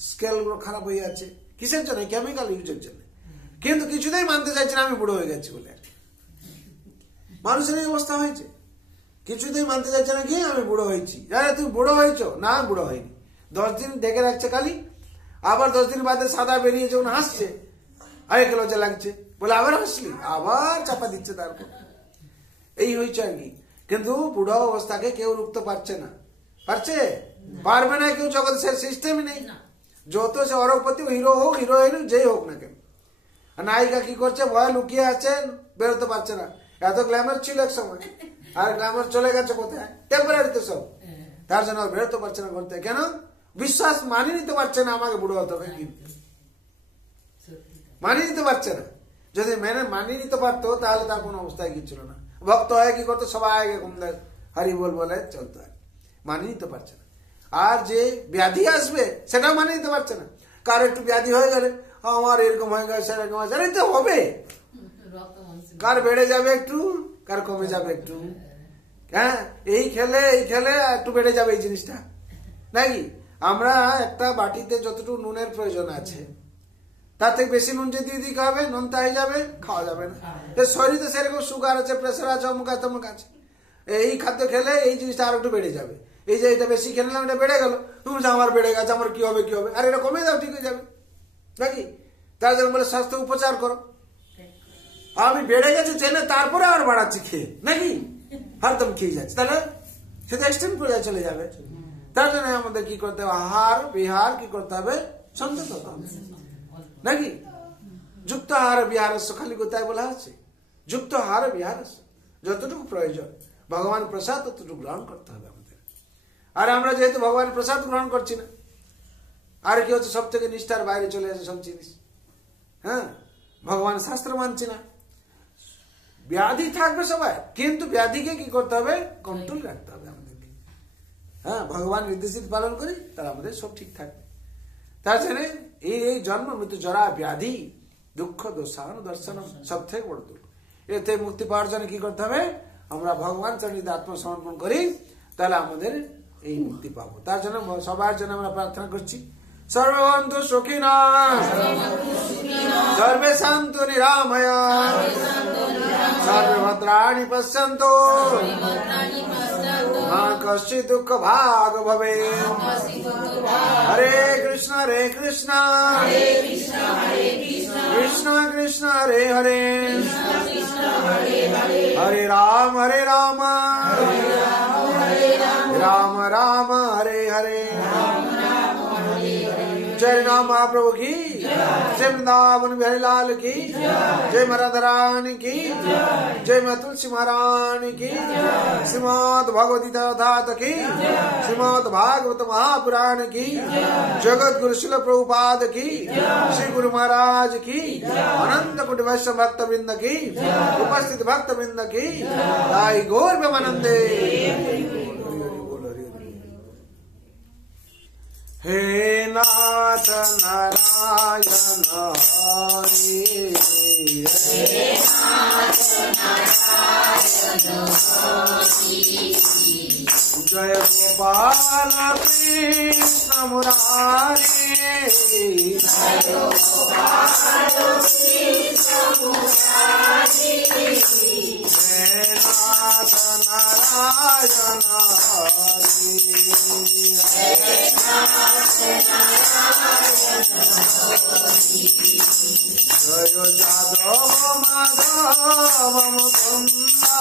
স্কেল গুলো খারাপ হয়ে যাচ্ছে। কিসের জন্য? কেমিক্যাল ইউজের জন্য। কিন্তু কিছুতেই মানতে চাইছে না আমি বুড়ো হয়ে গেছি বলে। মানুষের এই অবস্থা হয়েছে, কিছুতেই মানতে চাইছে না কি আমি বুড়ো হয়েছি। আরে তুমি বুড়ো হয়েছো? না, বুড়ো হয়নি। 10 দিন দেখে রাখছে খালি, আবার 10 দিন বাদে সাদা বেরিয়ে যখন হাসছে, আরে লজ্জা লাগছে বলে আবার হাসলি, আবার চাপা দিচ্ছে তার উপর। এই হয়েছে আর কি। কিন্তু বুড়ো অবস্থাকে কেউ রুখতে পারছে না। পারবে না কেউ, জগৎ সে সিস্টেমই নেই। যত সে অরবপতি হিরো হোক, হিরোইন যেই হোক না কেন, নায়িকা কি করছে? ভয় লুকিয়ে আছেন, বেরোতে পারছে না। এত গ্ল্যামার ছিল এক সময়, আর গ্ল্যামার চলে গেছে কোথায়? টেম্পোরারি তো সব। তার জন্য বেরোতে পারছে না করতে। কেন? বিশ্বাস মানিয়ে নিতে পারছে না আমাকে বুড়ো হতে হবে, মানিয়ে নিতে পারছে না। যদি মানিয়ে নিতে পারতো তাহলে তার কোনো অবস্থায় কি ছিল না। ভক্ত হয় কি করতো? সবাই হরি বল বলে চলতো, মানিয়ে নিতে পারছে না। আর যে ব্যাধি আসবে সেটাও মানিয়ে নিতে পারছে না। কার একটু ব্যাধি হয়ে গেলে আমার এরকম হয়ে গেছে, সেরকম হয়ে গেছে, তো হবে। কার বেড়ে যাবে একটু, কার কমে যাবে একটু। হ্যাঁ, এই খেলে একটু বেড়ে যাবে এই জিনিসটা, নাকি? আমরা একটা বাটিতে যতটুকু নুনের প্রয়োজন আছে, তার থেকে বেশি নুন যদি দিয়ে খাবে, নুনটা হয়ে যাবে, খাওয়া যাবে না। শরীরে সেরকম সুগার আছে, প্রেসার আছে, অমুক আছে তমুক আছে। এই খাদ্য খেলে এই জিনিসটা আর একটু বেড়ে যাবে। এই যে এটা বেশি খেলাম, এটা বেড়ে গেল, তুমি আমার বেড়ে গেছে, আমার কি হবে? আর এটা কমে যাও, ঠিক হয়ে যাবে, নাকি? তার জন্য বলে স্বাস্থ্য উপচার করো। আমি বেড়ে গেছে জেনে তারপরে আর বাড়াচ্ছি খেয়ে, নাকি? হরদম খেয়ে যাচ্ছে, তাহলে সেটা এক্সটেন্ড করে চলে যাবে। তার জন্য আমাদের কি করতে হবে? আহার বিহার কি করতে হবে? সংযত হতে হবে, নাকি? যুক্ত আহার বিহার খালি কোথায় বলা আছে? যুক্ত আহার বিহার, যতটুকু প্রয়োজন ভগবান প্রসাদ ততটুকু গ্রহণ করতে হবে আমাদের। আর আমরা যেহেতু ভগবান প্রসাদ গ্রহণ করছি না, আর কি হচ্ছে? সব থেকে নিষ্ঠার বাইরে চলে আসে সব জিনিস। হ্যাঁ, ভগবান শাস্ত্র মানছি না। ব্যাধি থাকবে সবাই, কিন্তু ব্যাধিকে কি করতে হবে? কন্ট্রোল রাখতে হবে আমাদেরকে। হ্যাঁ, ভগবান নির্দেশিত পালন করি, তাহলে আমাদের সব ঠিক থাকবে। তার জন্য এই জন্ম মৃত্যু জরা ব্যাধি দুঃখ দোষান দর্শন সব থেকে বড় দুঃখ। এতে মুক্তি পাওয়ার জন্য কি করতে হবে? আমরা ভগবান চরণে আত্মসমর্পণ করি, তাহলে আমাদের এই মুক্তি পাবো। তার জন্য সবার জন্য আমরা প্রার্থনা করছি, সর্ববন্ধু সুখিনা সর্বে শান্তু নিরাময়া সর্বভদ্রাণি পশ্যন্তু মা কশ্চিৎ দুঃখ ভাগ ভবে। হরে কৃষ্ণ কৃষ্ণ কৃষ্ণ হরে হরে, হরে রাম রাम राम हरे हरे। जय राम महाप्रभु की जय, वृंदावन बिहारी लाल की जय, राधा रानी की जय, मां तुलसी महारानी की, श्रीमद् भगवती तथात की, श्रीमद् भागवत महापुराण की, जगत गुरु शिल प्रभुपाद की, श्री गुरु महाराज की, अनंत कोटि वैष्णव भक्त वृंद की, उपस्थित भक्त वृंद की, दाई गौर प्रेमानंदे। हे नाथ नारायण हरि, जय गोपाल कृष्ण मुरारी, हे नाथ नारायण हरि, जय जादव माधव मुकुंदा,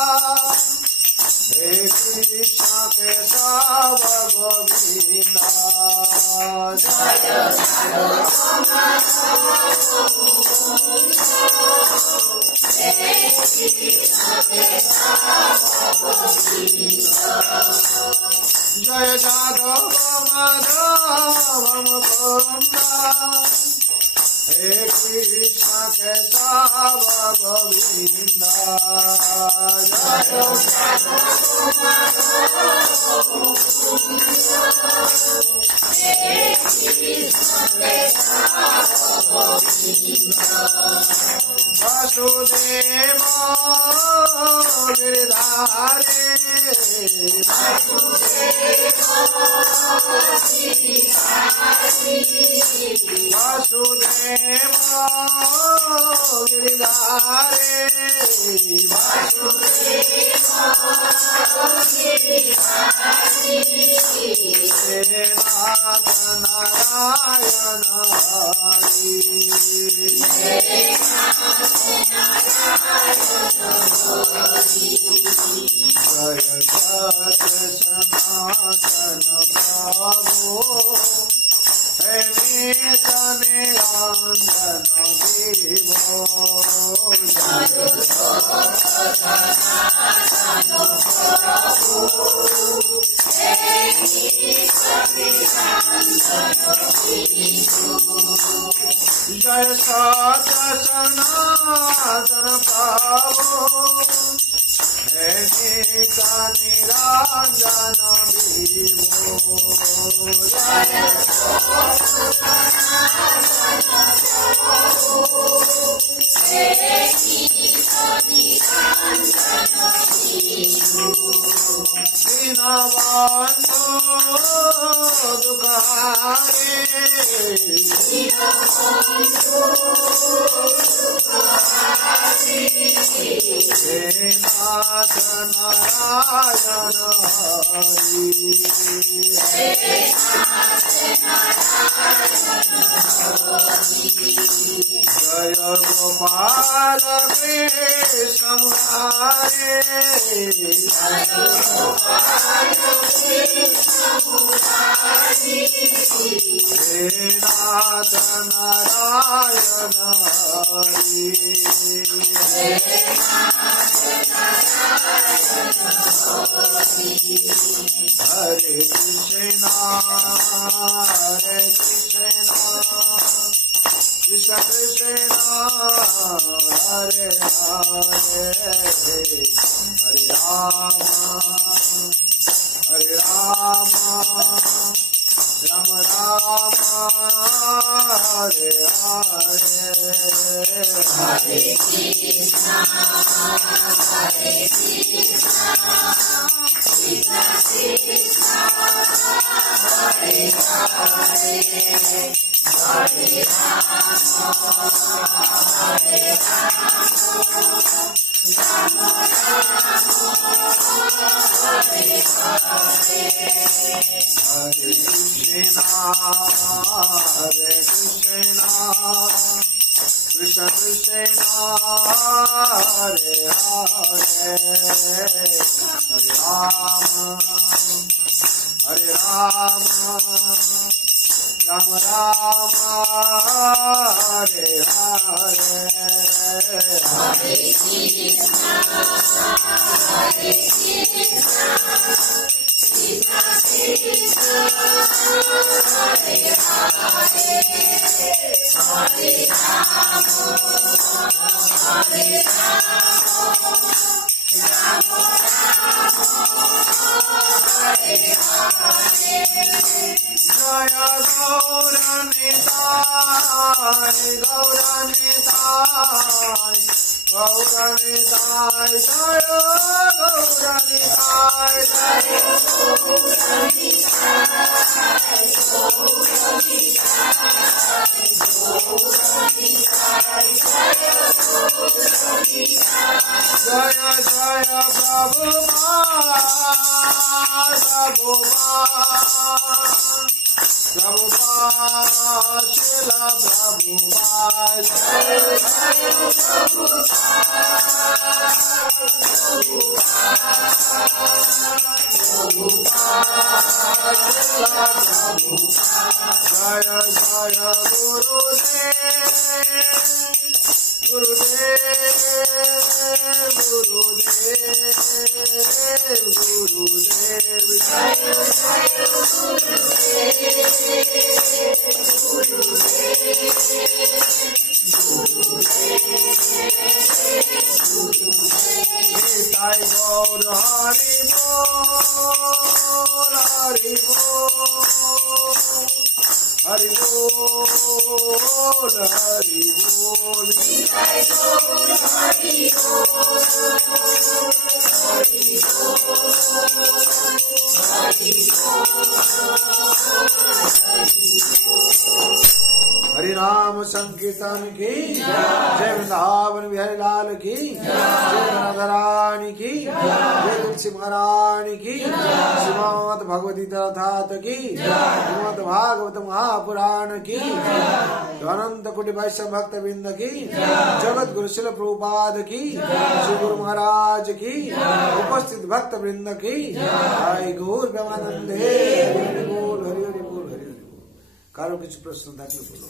हे कृष्ण केशव गोविंदा, जय जादव जय जादव माधव मुकुंदा, हे कृष्ण केशव गोविंदा, जय वासुदेव गिरिधारी, वासुदेव गिरिधारी, हे नाथ नारायण हरि, जय सत सनातन प्रभु, हे नित निरंजन विभो, जय सत सनातन प्रभु, हे नित निरंजन विभो, दीनबंधु दुःखहारी, हे नाथ नारायण हरि, जय गोपाल कृष्ण मुरारी, हे नाथ नारायण हरि, हरे Krishna Krishna Krishna Krishna Hare Hare Hare Rama Hare Rama Rama Rama Hare Hare Hare Krishna Hare Krishna Krishna Krishna Hare Hare Hare Rama Hare Rama Rama Rama Hare Hare Hare Krishna Hare Krishna Krishna Krishna Hare Hare Hare Rama Hare Rama Rama Rama Hare Hare Hare Krishna Hare Krishna Krishna Krishna Hare Hare Hare Rama Hare Rama Rama Rama Hare Hare Jaya Gauranitai Gauranitai Gauranitai Jaya Gauranitai Jaya Jaya Jaya Prabhupada Prabhupada Srila Prabhupada Jaya Jaya Gurudev Gurudev Gurudev Gurudev Nitai Gaur Hari Bol Hari Bol Hari Bol Hari Bol Nitai Gaur Hari Bol Hari Bol Hari Bol Hari नाम संकीर्तन की जय वृंदावन बिहारी लाल की जय राधा रानी की जय तुलसी महारानी की श्रीमद् भगवती तथात की श्रीमद् भागवत महापुराण की अनंत कोटि वैष्णव भक्त वृंद की जगत गुरु शिल प्रभुपाद की श्री गुरु महाराज की उपस्थित भक्त वृंद की जय गौर प्रेमानंदे हरि हरि बोल हरि हरि बोल हरि हरि बोल। कारो किछु प्रश्न थाकले बोलो।